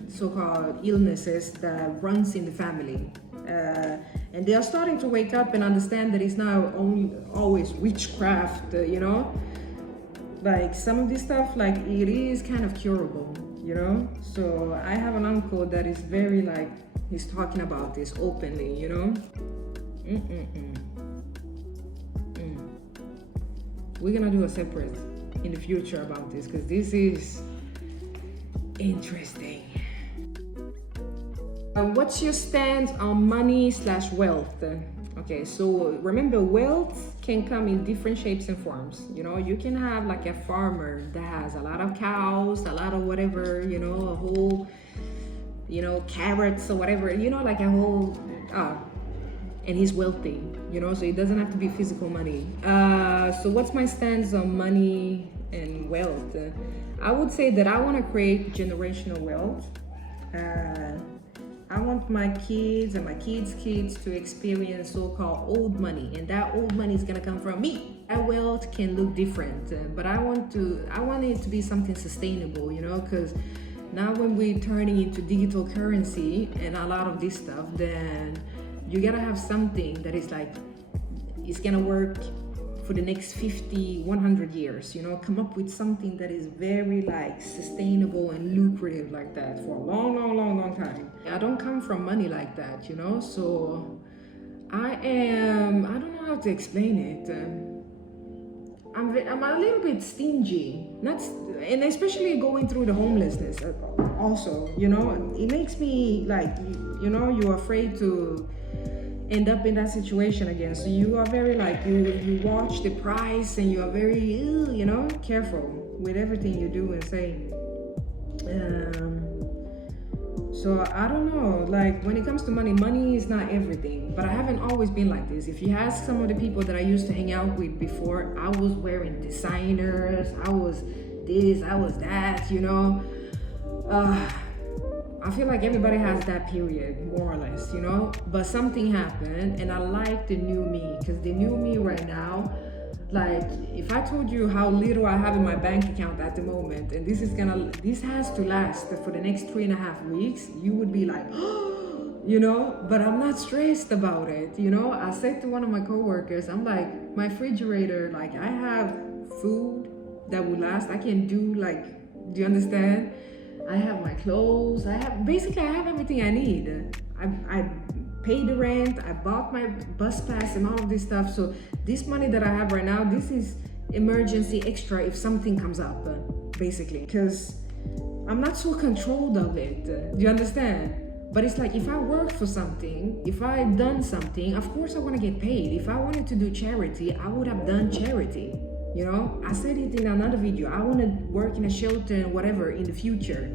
so-called illnesses that runs in the family. And they are starting to wake up and understand that it's not only always witchcraft, like some of this stuff, like it is kind of curable, So I have an uncle that is very like, he's talking about this openly, We're gonna do a separate in the future about this because this is interesting. What's your stance on money/wealth? Okay, so remember, wealth can come in different shapes and forms. You can have like a farmer that has a lot of cows, a lot of whatever, a whole, carrots or whatever, like a whole, and he's wealthy, so it doesn't have to be physical money. So what's my stance on money and wealth? I would say that I want to create generational wealth. I want my kids and my kids' kids to experience so-called old money, and that old money is gonna come from me. That wealth can look different, but I want it to be something sustainable, because now when we're turning into digital currency and a lot of this stuff, then you gotta have something that is like, it's gonna work for the next 50, 100 years, come up with something that is very like sustainable and lucrative like that for a long time. I don't come from money like that, so I don't know how to explain it. I'm a little bit stingy, and especially going through the homelessness also, it makes me like, you're afraid to end up in that situation again. So you are very like, you watch the price and you are very, careful with everything you do and say. So I don't know, like when it comes to money is not everything, but I haven't always been like this. If you ask some of the people that I used to hang out with before, I was wearing designers, I was this, I was that, you know. I feel like everybody has that period, more or less, you know. But something happened, and I like the new me, because the new me right now, like, if I told you how little I have in my bank account at the moment, and this has to last for the next 3.5 weeks, you would be like, you know. But I'm not stressed about it, you know. I said to one of my coworkers, I'm like, my refrigerator, like, I have food that will last. I can do, like, do you understand? I have my clothes, I have everything I need. I paid the rent, I bought my bus pass and all of this stuff. So this money that I have right now, this is emergency extra if something comes up, basically. Because I'm not so controlled of it, do you understand? But it's like, if I worked for something, if I done something, of course I want to get paid. If I wanted to do charity, I would have done charity. You know, I said it in another video, I want to work in a shelter and whatever in the future.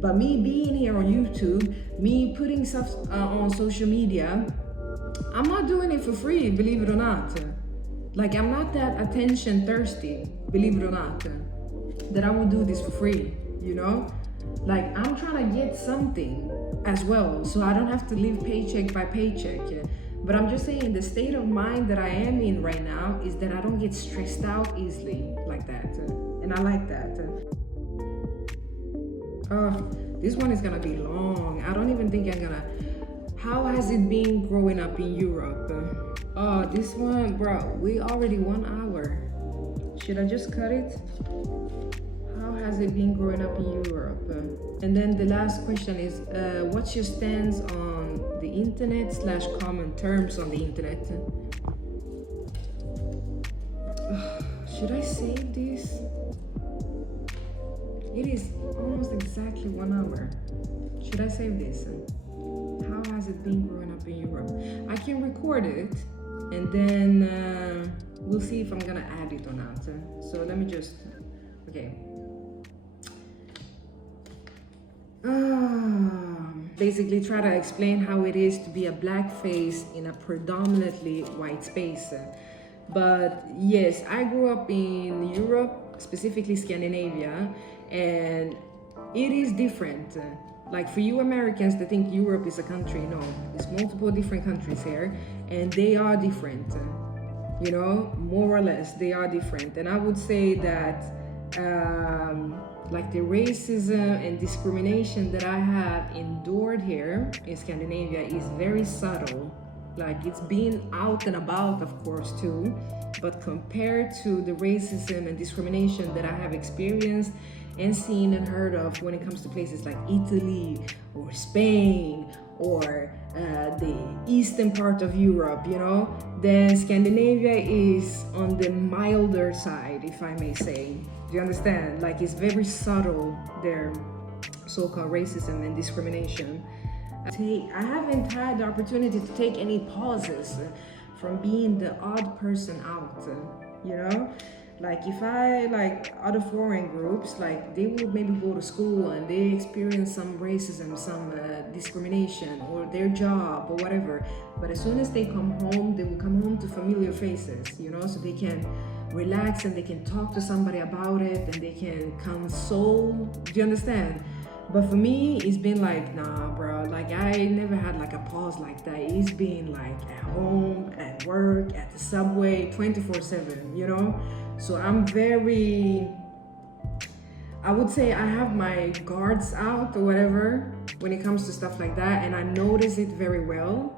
But me being here on YouTube, me putting stuff on social media, I'm not doing it for free, believe it or not. Like, I'm not that attention thirsty, believe it or not, that I would do this for free, you know? Like, I'm trying to get something as well, so I don't have to live paycheck by paycheck. But I'm just saying, the state of mind that I am in right now is that I don't get stressed out easily like that. And I like that. This one is gonna be long. I don't even think I'm gonna... How has it been growing up in Europe? This one, bro, we already 1 hour. Should I just cut it? How has it been growing up in Europe? And then the last question is, what's your stance on the internet / common terms on the internet? Should I save this? It is almost exactly 1 hour. Should I save this? How has it been growing up in Europe? I can record it, and then we'll see if I'm gonna add it or not. So let me just, okay. Basically try to explain how it is to be a black face in a predominantly white space. But yes, I grew up in Europe, specifically Scandinavia, and it is different. Like, for you Americans to think Europe is a country, no, it's multiple different countries here, and they are different, you know, more or less they are different. And I would say that like, the racism and discrimination that I have endured here in Scandinavia is very subtle. Like, it's been out and about, of course, too, but compared to the racism and discrimination that I have experienced and seen and heard of when it comes to places like Italy or Spain or the eastern part of Europe, you know, then Scandinavia is on the milder side, if I may say. Do you understand? Like, it's very subtle, their so-called racism and discrimination. I haven't had the opportunity to take any pauses from being the odd person out, you know? Like, if I, like, other foreign groups, like, they would maybe go to school and they experience some racism, some discrimination, or their job or whatever. But as soon as they come home, they will come home to familiar faces, you know, so they can relax and they can talk to somebody about it and they can console. Do you understand? But for me, it's been like, nah, bro, like, I never had like a pause like that. It's been like at home, at work, at the subway, 24/7, you know? So I'm very, I would say I have my guards out or whatever when it comes to stuff like that, and I notice it very well.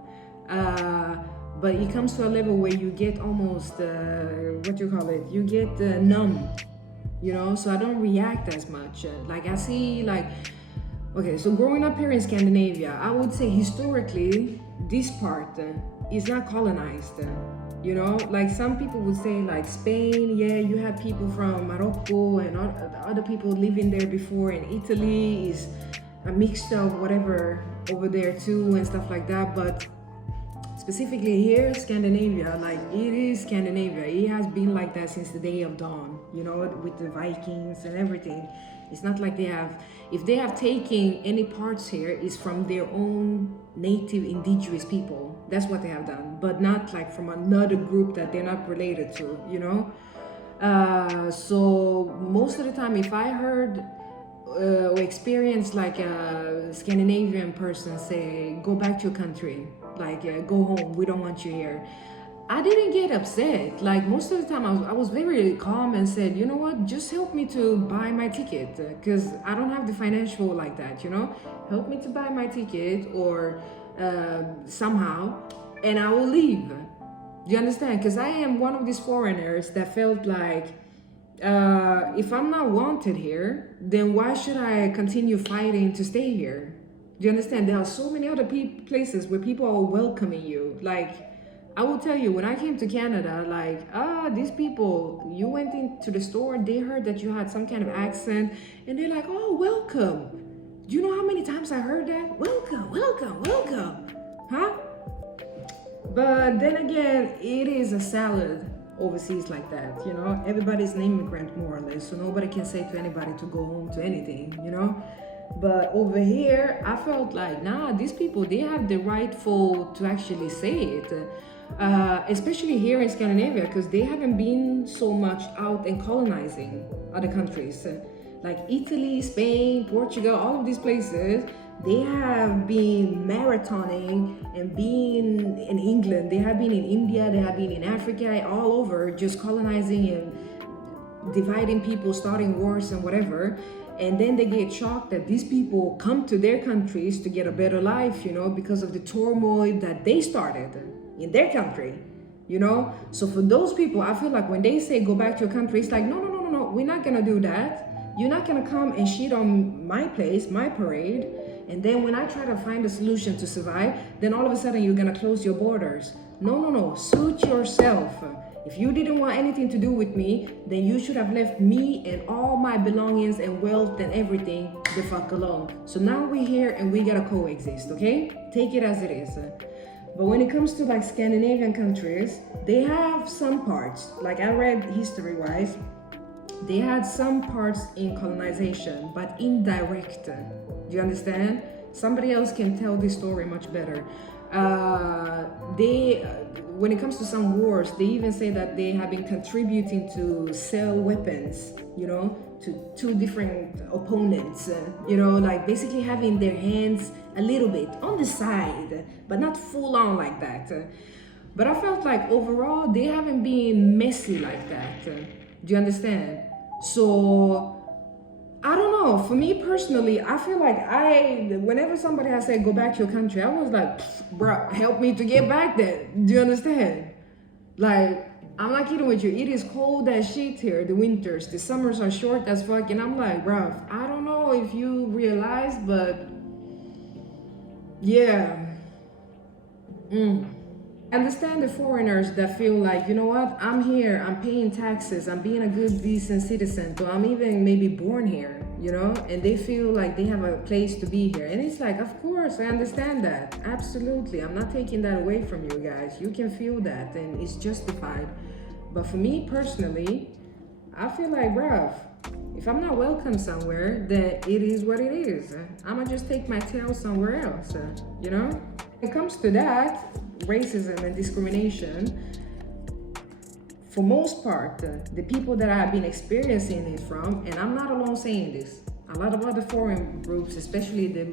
But it comes to a level where you get almost, what you call it? You get numb, you know? So I don't react as much. Like, I see, like, okay, so growing up here in Scandinavia, I would say historically, this part is not colonized. You know, like, some people would say, like, Spain, yeah, you have people from Morocco and other people living there before, and Italy is a mixture of whatever over there too and stuff like that. But specifically here, Scandinavia, like, it is Scandinavia. It has been like that since the day of dawn, you know, with the Vikings and everything. It's not like they have, if they have taken any parts here, it's from their own native indigenous people. That's what they have done, but not like from another group that they're not related to, you know? So most of the time, if I heard or experienced like a Scandinavian person say, "Go back to your country," like "Go home, we don't want you here," I didn't get upset. Like most of the time, I was very calm and said, "You know what? Just help me to buy my ticket, because I don't have the financial like that. You know, help me to buy my ticket or somehow, and I will leave." Do you understand? Because I am one of these foreigners that felt like, if I'm not wanted here, then why should I continue fighting to stay here? Do you understand? There are so many other places where people are welcoming you. Like, I will tell you, when I came to Canada, like, these people, you went into the store, they heard that you had some kind of accent, and they're like, "Oh, welcome." Do you know how many times I heard that? Welcome, welcome, welcome. Huh? But then again, it is a salad overseas like that, you know. Everybody's an immigrant more or less, so nobody can say to anybody to go home to anything, you know. But over here, I felt like, nah, these people, they have the rightful to actually say it. Especially here in Scandinavia, because they haven't been so much out and colonizing other countries. Like Italy, Spain, Portugal, all of these places, they have been marathoning and being in England, they have been in India, they have been in Africa, all over, just colonizing and dividing people, starting wars and whatever. And then they get shocked that these people come to their countries to get a better life, you know, because of the turmoil that they started in their country, you know. So for those people, I feel like when they say go back to your country, it's like, no, no, no, no, no, we're not gonna do that. You're not gonna come and shit on my place, my parade. And then when I try to find a solution to survive, then all of a sudden you're gonna close your borders. No, no, no, suit yourself. If you didn't want anything to do with me, then you should have left me and all my belongings and wealth and everything the fuck alone. So now we're here and we gotta coexist, okay? Take it as it is. But when it comes to like Scandinavian countries, they have some parts, like I read history-wise, they had some parts in colonization, but indirect. Do you understand? Somebody else can tell this story much better. When it comes to some wars, they even say that they have been contributing to sell weapons, you know, to two different opponents, you know, like basically having their hands a little bit on the side, but not full on like that. But I felt like overall, they haven't been messy like that. Do you understand? So I don't know. For me personally, I feel like whenever somebody has said go back to your country, I was like, bro, help me to get back there. Do you understand? Like, I'm not kidding with you. It is cold as shit here, the winters. The summers are short as fuck. And I'm like, bro, I don't know if you realize, but yeah. I understand the foreigners that feel like, you know what, I'm here, I'm paying taxes, I'm being a good, decent citizen, so I'm even maybe born here, you know, and they feel like they have a place to be here. And it's like, of course, I understand that. Absolutely. I'm not taking that away from you guys. You can feel that and it's justified. But for me personally, I feel like, bruv, if I'm not welcome somewhere, then it is what it is. I'm gonna just take my tail somewhere else, you know? When it comes to that, racism and discrimination, for most part, the people that I've been experiencing it from, and I'm not alone saying this, a lot of other foreign groups, especially the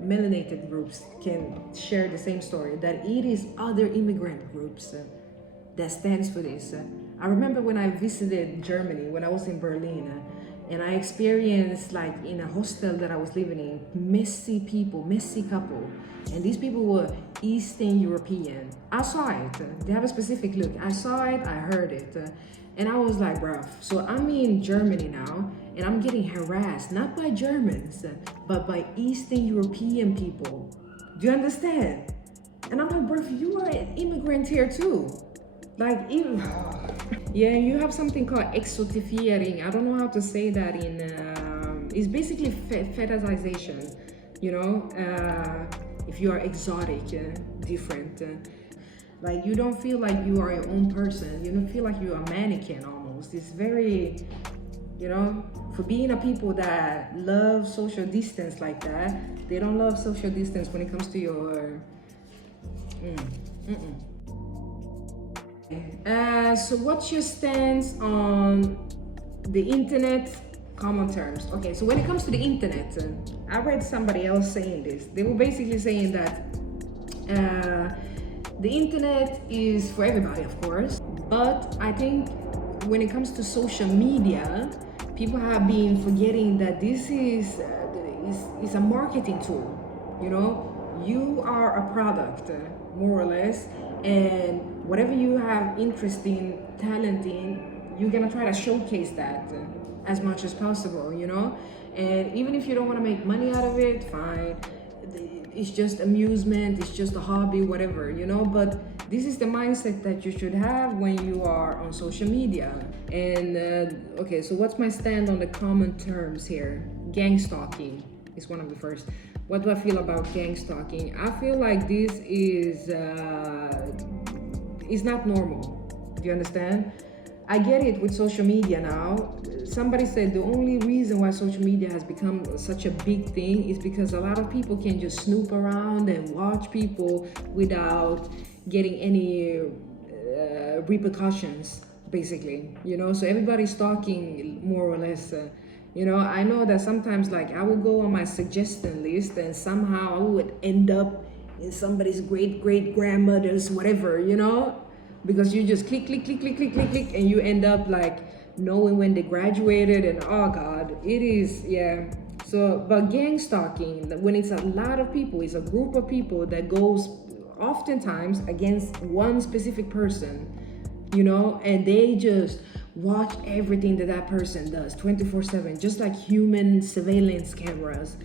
melanated groups, can share the same story, that it is other immigrant groups that stands for this. I remember when I visited Germany, when I was in Berlin, and I experienced, like, in a hostel that I was living in, messy people, messy couple. And these people were Eastern European. I saw it. They have a specific look. I saw it, I heard it. And I was like, bruh, so I'm in Germany now, and I'm getting harassed, not by Germans, but by Eastern European people. Do you understand? And I'm like, bruh, you are an immigrant here too. Like, even, yeah, you have something called exotifiering. I don't know how to say that in, it's basically fetishization, you know, if you are exotic, different. Like, you don't feel like you are your own person. You don't feel like you're a mannequin almost. It's very, you know, for being a people that love social distance like that, they don't love social distance when it comes to your, So what's your stance on the internet common terms? Okay, so when it comes to the internet, I read somebody else saying this. They were basically saying that the internet is for everybody, of course, but I think when it comes to social media, people have been forgetting that this is a marketing tool. You know, you are a product, more or less, and whatever you have interest in, talent in, you're gonna try to showcase that as much as possible, you know. And even if you don't want to make money out of it, fine, it's just amusement, it's just a hobby, whatever, you know. But this is the mindset that you should have when you are on social media. And okay, so what's my stand on the common terms here? Gang stalking is one of the first. What do I feel about gang stalking? I feel like this is not normal. Do you understand? I get it with social media now. Somebody said the only reason why social media has become such a big thing is because a lot of people can just snoop around and watch people without getting any repercussions, basically, you know. So everybody's stalking more or less. You know, I know that sometimes, like, I would go on my suggestion list and somehow I would end up in somebody's great grandmother's whatever, you know, because you just click, and you end up like knowing when they graduated, and oh God, it is, yeah. So, but gang stalking, when it's a lot of people, it's a group of people that goes oftentimes against one specific person, you know, and they just watch everything that person does 24/7, just like human surveillance cameras.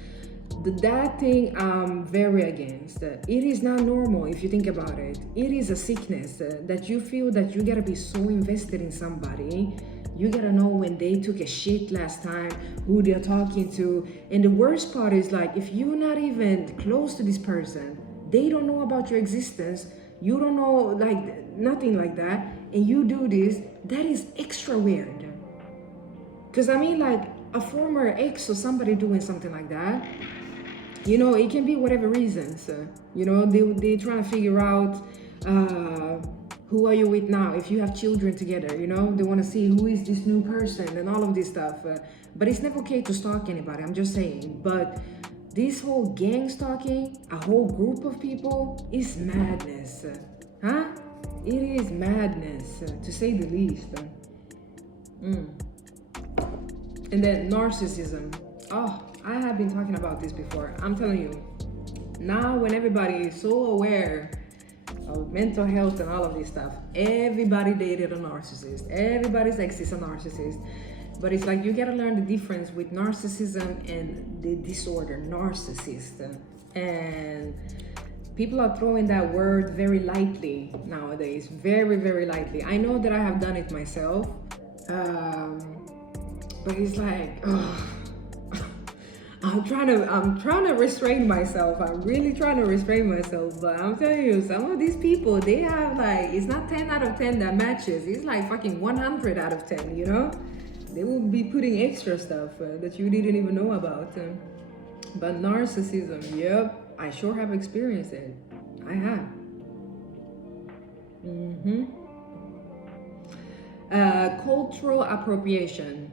That thing I'm very against. It is not normal if you think about it. It is a sickness that you feel that you gotta be so invested in somebody. You gotta know when they took a shit last time, who they're talking to. And the worst part is, like, if you're not even close to this person, they don't know about your existence, you don't know, like, nothing like that, and you do this, that is extra weird. Because I mean, like, a former ex or somebody doing something like that, you know, it can be whatever reasons. You know, they trying to figure out who are you with now, if you have children together, you know, they want to see who is this new person and all of this stuff. But it's never okay to stalk anybody, I'm just saying. But this whole gang stalking, a whole group of people, is madness. Huh? It is madness, to say the least. And then narcissism. Oh, I have been talking about this before. I'm telling you, now when everybody is so aware of mental health and all of this stuff, everybody dated a narcissist. Everybody's ex is a narcissist. But it's like you gotta learn the difference with narcissism and the disorder, narcissist. And people are throwing that word very lightly nowadays, very lightly. I know that I have done it myself, but it's like, I'm trying to restrain myself. I'm really trying to restrain myself. But I'm telling you, some of these people, they have, like, it's not 10 out of 10 that matches. It's like fucking 100 out of 10, you know? They will be putting extra stuff that you didn't even know about. But narcissism, yep, I sure have experienced it. I have. Cultural appropriation.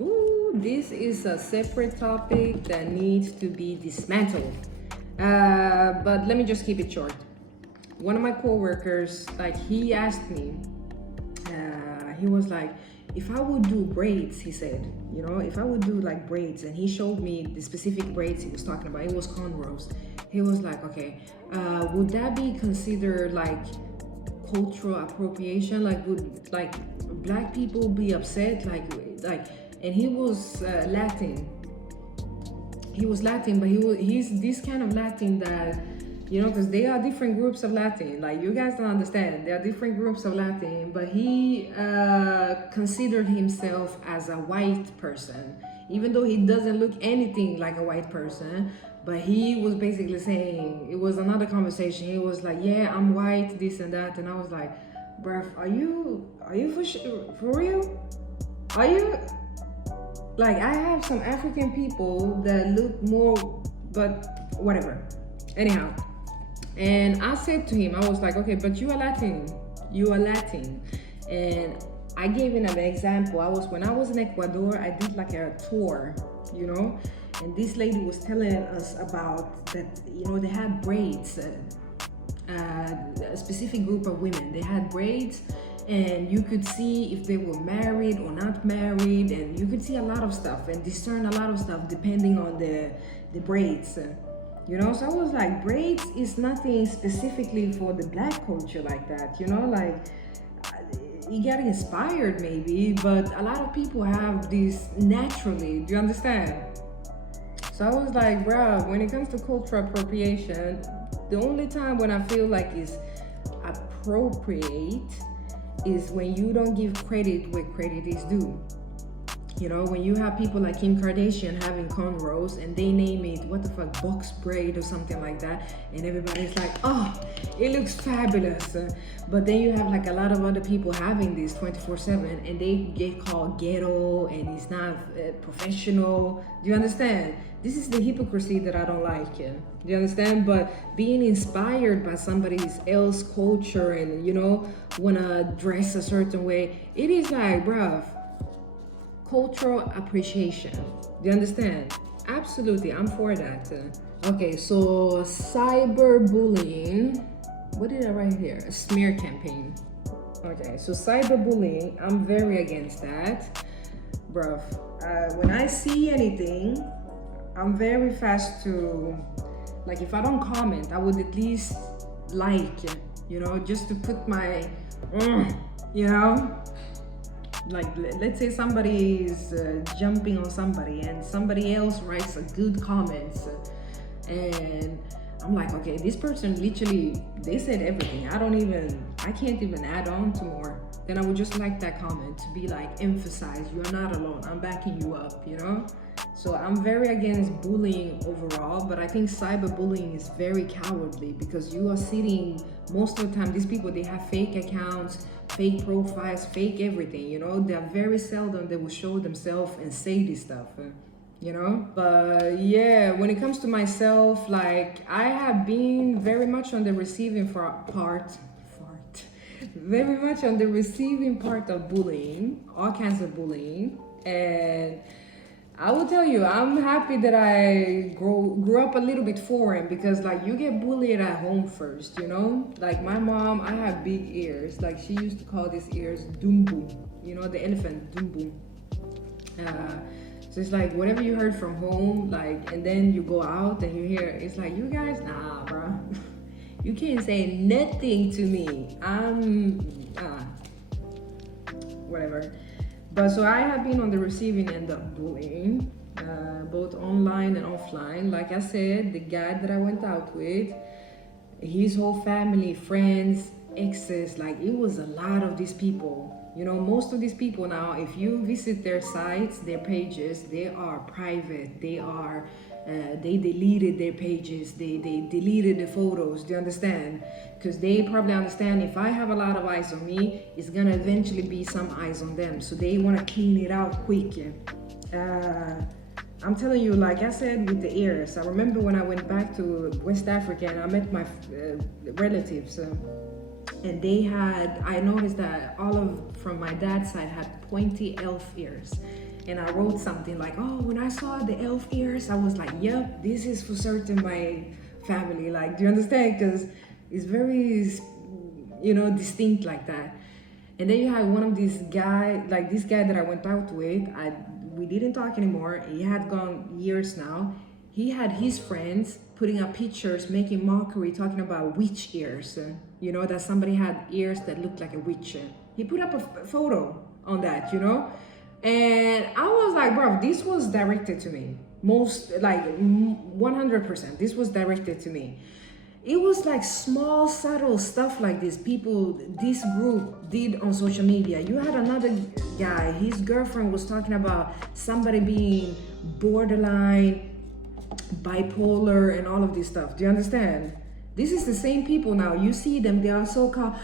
Ooh, this is a separate topic that needs to be dismantled. But let me just keep it short. One of my coworkers, like, he asked me, he was like, if I would do braids, he said, you know, if I would do like braids, and he showed me the specific braids he was talking about. It was cornrows. He was like, okay, would that be considered like cultural appropriation? Like, would like black people be upset? Like, and he was Latin. He was Latin, but he's this kind of Latin that, you know, because there are different groups of Latin. Like, you guys don't understand. There are different groups of Latin, but he considered himself as a white person, even though he doesn't look anything like a white person. But he was basically saying, it was another conversation. He was like, yeah, I'm white, this and that. And I was like, bruh, are you for real? Are you? Like, I have some African people that look more, but whatever. Anyhow. And I said to him, I was like, okay, but you are Latin. you are Latin. And I gave him an example. When I was in Ecuador, I did like a tour, you know, and this lady was telling us about that, you know, they had braids, a specific group of women, they had braids, and you could see if they were married or not married, and you could see a lot of stuff and discern a lot of stuff depending on the braids, you know. So I was like, braids is nothing specifically for the black culture like that, you know, like you get inspired maybe, but a lot of people have this naturally, do you understand? So I was like, bruh, when it comes to cultural appropriation, the only time when I feel like it's appropriate is when you don't give credit where credit is due. You know, when you have people like Kim Kardashian having cornrows and they name it, what the fuck, box braid or something like that, and everybody's like, oh, it looks fabulous. But then you have like a lot of other people having this 24/7 and they get called ghetto and it's not professional. Do you understand? This is the hypocrisy that I don't like. Do you understand? But being inspired by somebody else's culture and, you know, wanna dress a certain way, it is like, bruh, cultural appreciation. Do you understand? Absolutely, I'm for that. Okay, so cyberbullying. What did I write here? A smear campaign. Okay, so cyberbullying, I'm very against that. Bruv, when I see anything, I'm very fast to, like, if I don't comment, I would at least like, you know, just to put my, you know, like, let's say somebody is jumping on somebody and somebody else writes a good comment, and I'm like, okay, this person literally, they said everything. I can't even add on to more. Then I would just like that comment to be like, emphasize, you're not alone, I'm backing you up, you know? So I'm very against bullying overall, but I think cyberbullying is very cowardly because you are sitting, most of the time, these people, they have fake accounts, fake profiles, fake everything, you know? They're very seldom they will show themselves and say this stuff, you know? But yeah, when it comes to myself, like, I have been very much on the receiving very much on the receiving part of bullying, all kinds of bullying. And I will tell you, I'm happy that I grew up a little bit foreign because, like, you get bullied at home first, you know? Like, my mom, I have big ears. Like, she used to call these ears dumbu, you know, the elephant, dumbu. So it's like, whatever you heard from home, like, and then you go out and you hear, it's like, you guys, nah, bro. You can't say nothing to me. Whatever. But so I have been on the receiving end of bullying, both online and offline. Like I said, the guy that I went out with, his whole family, friends, exes, like, it was a lot of these people. You know, most of these people now, if you visit their sites, their pages, they are private. They are, they deleted their pages. They deleted the photos. Do you understand? Because they probably understand, if I have a lot of eyes on me, it's gonna eventually be some eyes on them. So they wanna clean it out quick. I'm telling you, like I said, with the ears, I remember when I went back to West Africa and I met my relatives, and they had, I noticed that from my dad's side had pointy elf ears. And I wrote something like, oh, when I saw the elf ears, I was like, yep, this is for certain my family. Like, do you understand? Because it's very, you know, distinct like that. And then you have one of these guy, like this guy that I went out with, we didn't talk anymore. He had gone years now. He had his friends putting up pictures, making mockery, talking about witch ears. You know, that somebody had ears that looked like a witch. He put up a photo on that, you know? And I was like, bro, this was directed to me. 100%, this was directed to me. It was like small, subtle stuff like this this group did on social media. You had another guy, his girlfriend was talking about somebody being borderline, bipolar, and all of this stuff. Do you understand? This is the same people now. You see them, they are so-called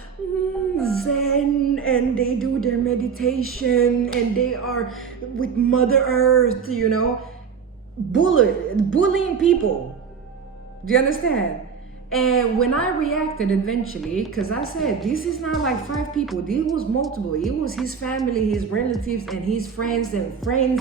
Zen, and they do their meditation, and they are with Mother Earth, you know, bullying people. Do you understand? And when I reacted eventually, because I said, this is not like 5 people, this was multiple. It was his family, his relatives, and his friends,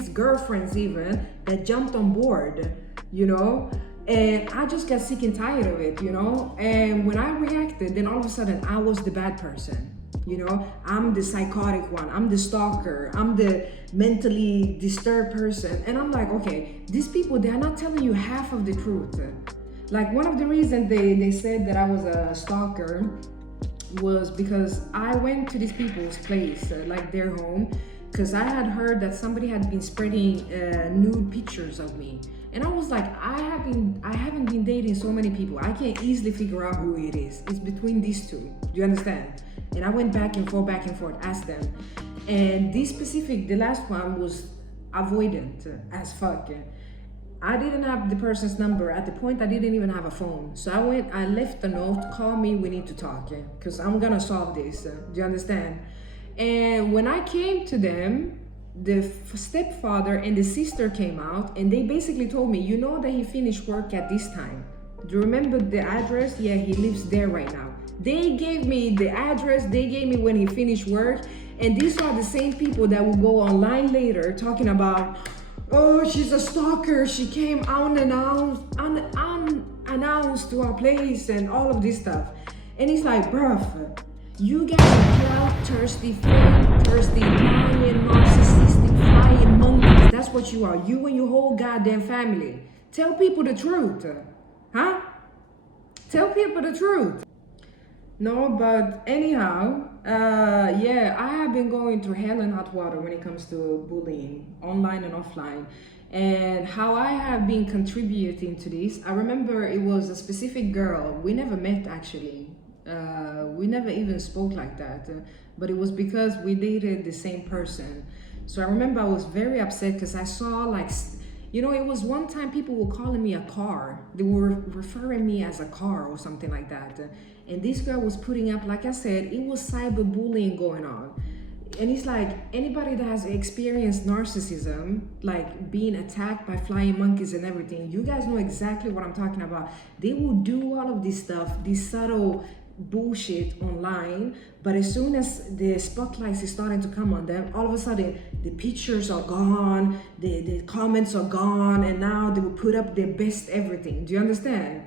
girlfriends even, that jumped on board, you know? And I just got sick and tired of it, you know? And when I reacted, then all of a sudden I was the bad person. You know, I'm the psychotic one, I'm the stalker, I'm the mentally disturbed person. And I'm like, okay, these people, they're not telling you half of the truth. Like, one of the reasons they said that I was a stalker was because I went to these people's place, like their home, because I had heard that somebody had been spreading nude pictures of me. And I was like, I haven't been dating so many people. I can't easily figure out who it is. It's between these two. Do you understand? And I went back and forth, asked them. And the last one was avoidant as fuck. I didn't have the person's number. At the point, I didn't even have a phone. So I left a note, call me, we need to talk, because I'm gonna solve this. Do you understand? And when I came to them, the stepfather and the sister came out, and they basically told me, you know that he finished work at this time. Do you remember the address? Yeah, he lives there right now. They gave me the address, they gave me when he finished work, and these are the same people that will go online later talking about, oh, she's a stalker, she came unannounced to our place and all of this stuff. And it's like, bruh, you guys are clout-thirsty, fame-thirsty, lying, narcissistic, flying monkeys. That's what you are, you and your whole goddamn family. Tell people the truth, huh? Tell people the truth. No, but anyhow, yeah, I have been going through hell and hot water when it comes to bullying, online and offline. And how I have been contributing to this, I remember it was a specific girl. We never met, actually. We never even spoke like that. But it was because we dated the same person. So I remember I was very upset because I saw, like, you know, it was one time people were calling me a car. They were referring me as a car or something like that. And this girl was putting up, like I said, it was cyberbullying going on. And it's like, anybody that has experienced narcissism, like being attacked by flying monkeys and everything, you guys know exactly what I'm talking about. They will do all of this stuff, this subtle bullshit online, but as soon as the spotlight is starting to come on them, all of a sudden the pictures are gone, the comments are gone, and now they will put up their best everything. Do you understand?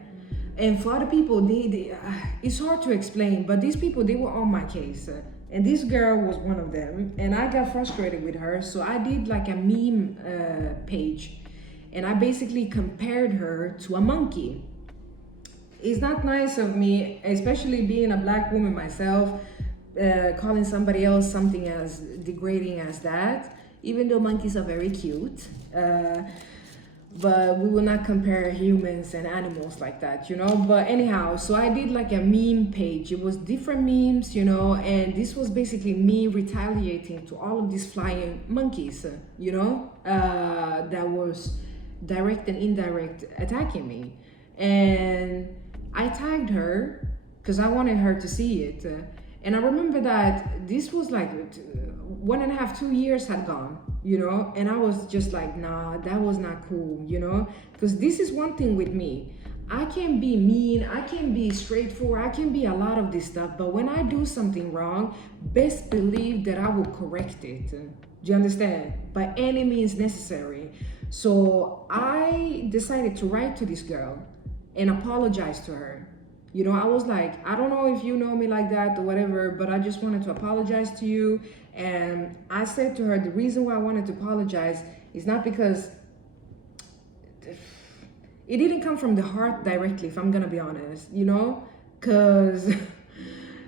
And for other people, it's hard to explain, but these people, they were on my case. And this girl was one of them, and I got frustrated with her, so I did like a meme page, and I basically compared her to a monkey. It's not nice of me, especially being a black woman myself, calling somebody else something as degrading as that, even though monkeys are very cute. But we will not compare humans and animals like that, you know? But anyhow, so I did like a meme page. It was different memes, you know, and this was basically me retaliating to all of these flying monkeys, you know, that was direct and indirect attacking me. And I tagged her because I wanted her to see it. And I remember that this was like 1.5, 2 years had gone, you know, and I was just like, nah, that was not cool, you know, because this is one thing with me. I can be mean, I can be straightforward, I can be a lot of this stuff, but when I do something wrong, best believe that I will correct it. Do you understand? By any means necessary. So I decided to write to this girl and apologize to her. You know, I was like, I don't know if you know me like that or whatever, but I just wanted to apologize to you. And I said to her, the reason why I wanted to apologize is not because it didn't come from the heart directly, if I'm gonna be honest, you know, because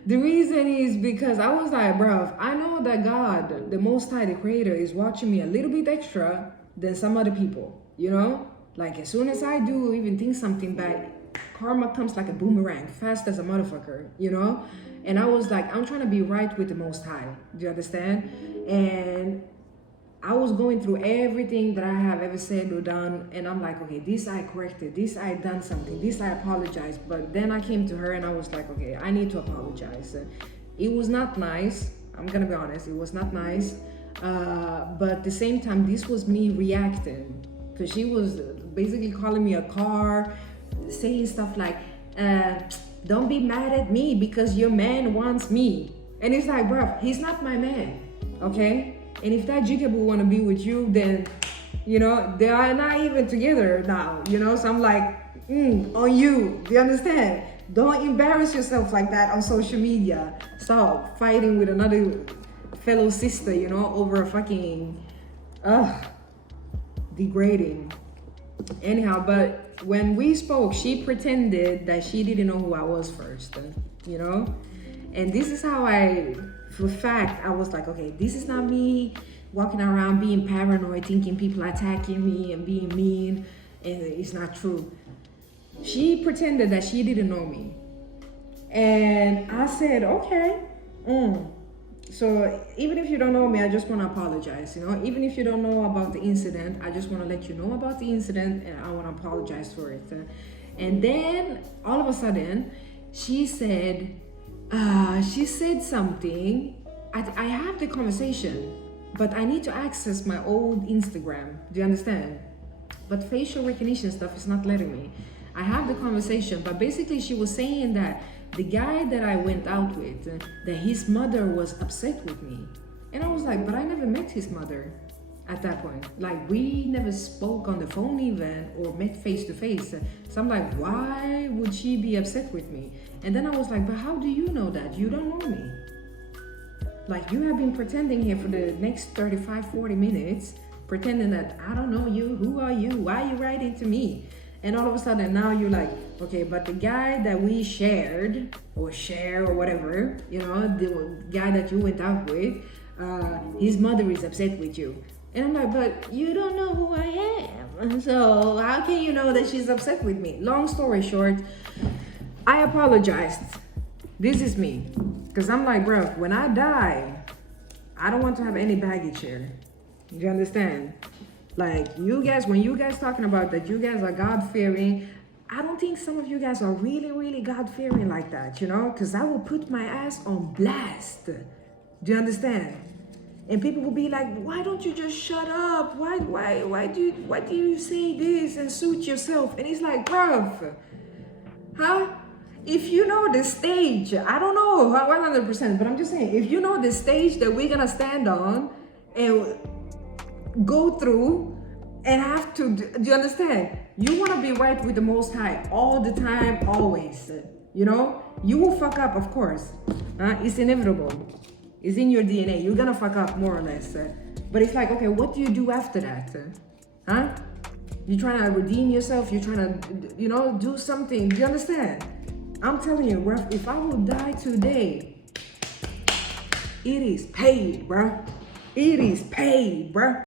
the reason is because I was like, bro, I know that God, the Most High, the Creator, is watching me a little bit extra than some other people, you know, like as soon as I do even think something bad, karma comes like a boomerang, fast as a motherfucker, you know? And I was like, I'm trying to be right with the Most High. Do you understand? And I was going through everything that I have ever said or done. And I'm like, okay, this I corrected, this I done something, this I apologized. But then I came to her and I was like, okay, I need to apologize. It was not nice. I'm gonna be honest, it was not nice. But at the same time, this was me reacting. Because she was basically calling me a car, saying stuff like, don't be mad at me because your man wants me. And it's like, bro, he's not my man, okay? And if that jigaboo want to be with you, then, you know, they are not even together now, you know? So I'm like, on you, do you understand? Don't embarrass yourself like that on social media. Stop fighting with another fellow sister, you know, over a fucking, degrading. Anyhow, but when we spoke, she pretended that she didn't know who I was first, you know? And this is how for a fact, I was like, okay, this is not me walking around being paranoid, thinking people are attacking me and being mean, and it's not true. She pretended that she didn't know me. And I said, okay. So even if you don't know me, I just want to apologize, you know? Even if you don't know about the incident, I just want to let you know about the incident and I want to apologize for it. And then all of a sudden, she said something. I have the conversation, but I need to access my old Instagram. Do you understand? But facial recognition stuff is not letting me. I have the conversation, but basically she was saying that the guy that I went out with, that his mother was upset with me. And I was like, but I never met his mother at that point. Like, we never spoke on the phone even or met face to face. So I'm like, why would she be upset with me? And then I was like, but how do you know that? You don't know me. Like, you have been pretending here for the next 35, 40 minutes, pretending that I don't know you. Who are you? Why are you writing to me? And all of a sudden now you're like, okay, but the guy that we shared or share or whatever, you know, the guy that you went out with, his mother is upset with you. And I'm like, but you don't know who I am. So how can you know that she's upset with me? Long story short, I apologized. This is me. Because I'm like, bro, when I die, I don't want to have any baggage here. You understand? Like, you guys, when you guys talking about that you guys are God-fearing, I don't think some of you guys are really, really God-fearing like that, you know? Because I will put my ass on blast. Do you understand? And people will be like, why don't you just shut up? Why do you say this and suit yourself? And it's like, bruv, huh? If you know the stage, I don't know 100%, but I'm just saying, if you know the stage that we're gonna stand on and go through and have to, do you understand? You want to be right with the Most High all the time, always. You know, you will fuck up, of course. It's inevitable. It's in your DNA. You're gonna fuck up more or less. But it's like, okay, what do you do after that? Huh? You're trying to redeem yourself. You're trying to, you know, do something. Do you understand? I'm telling you, bro, if I will die today, it is paid, bro. It is paid, bro.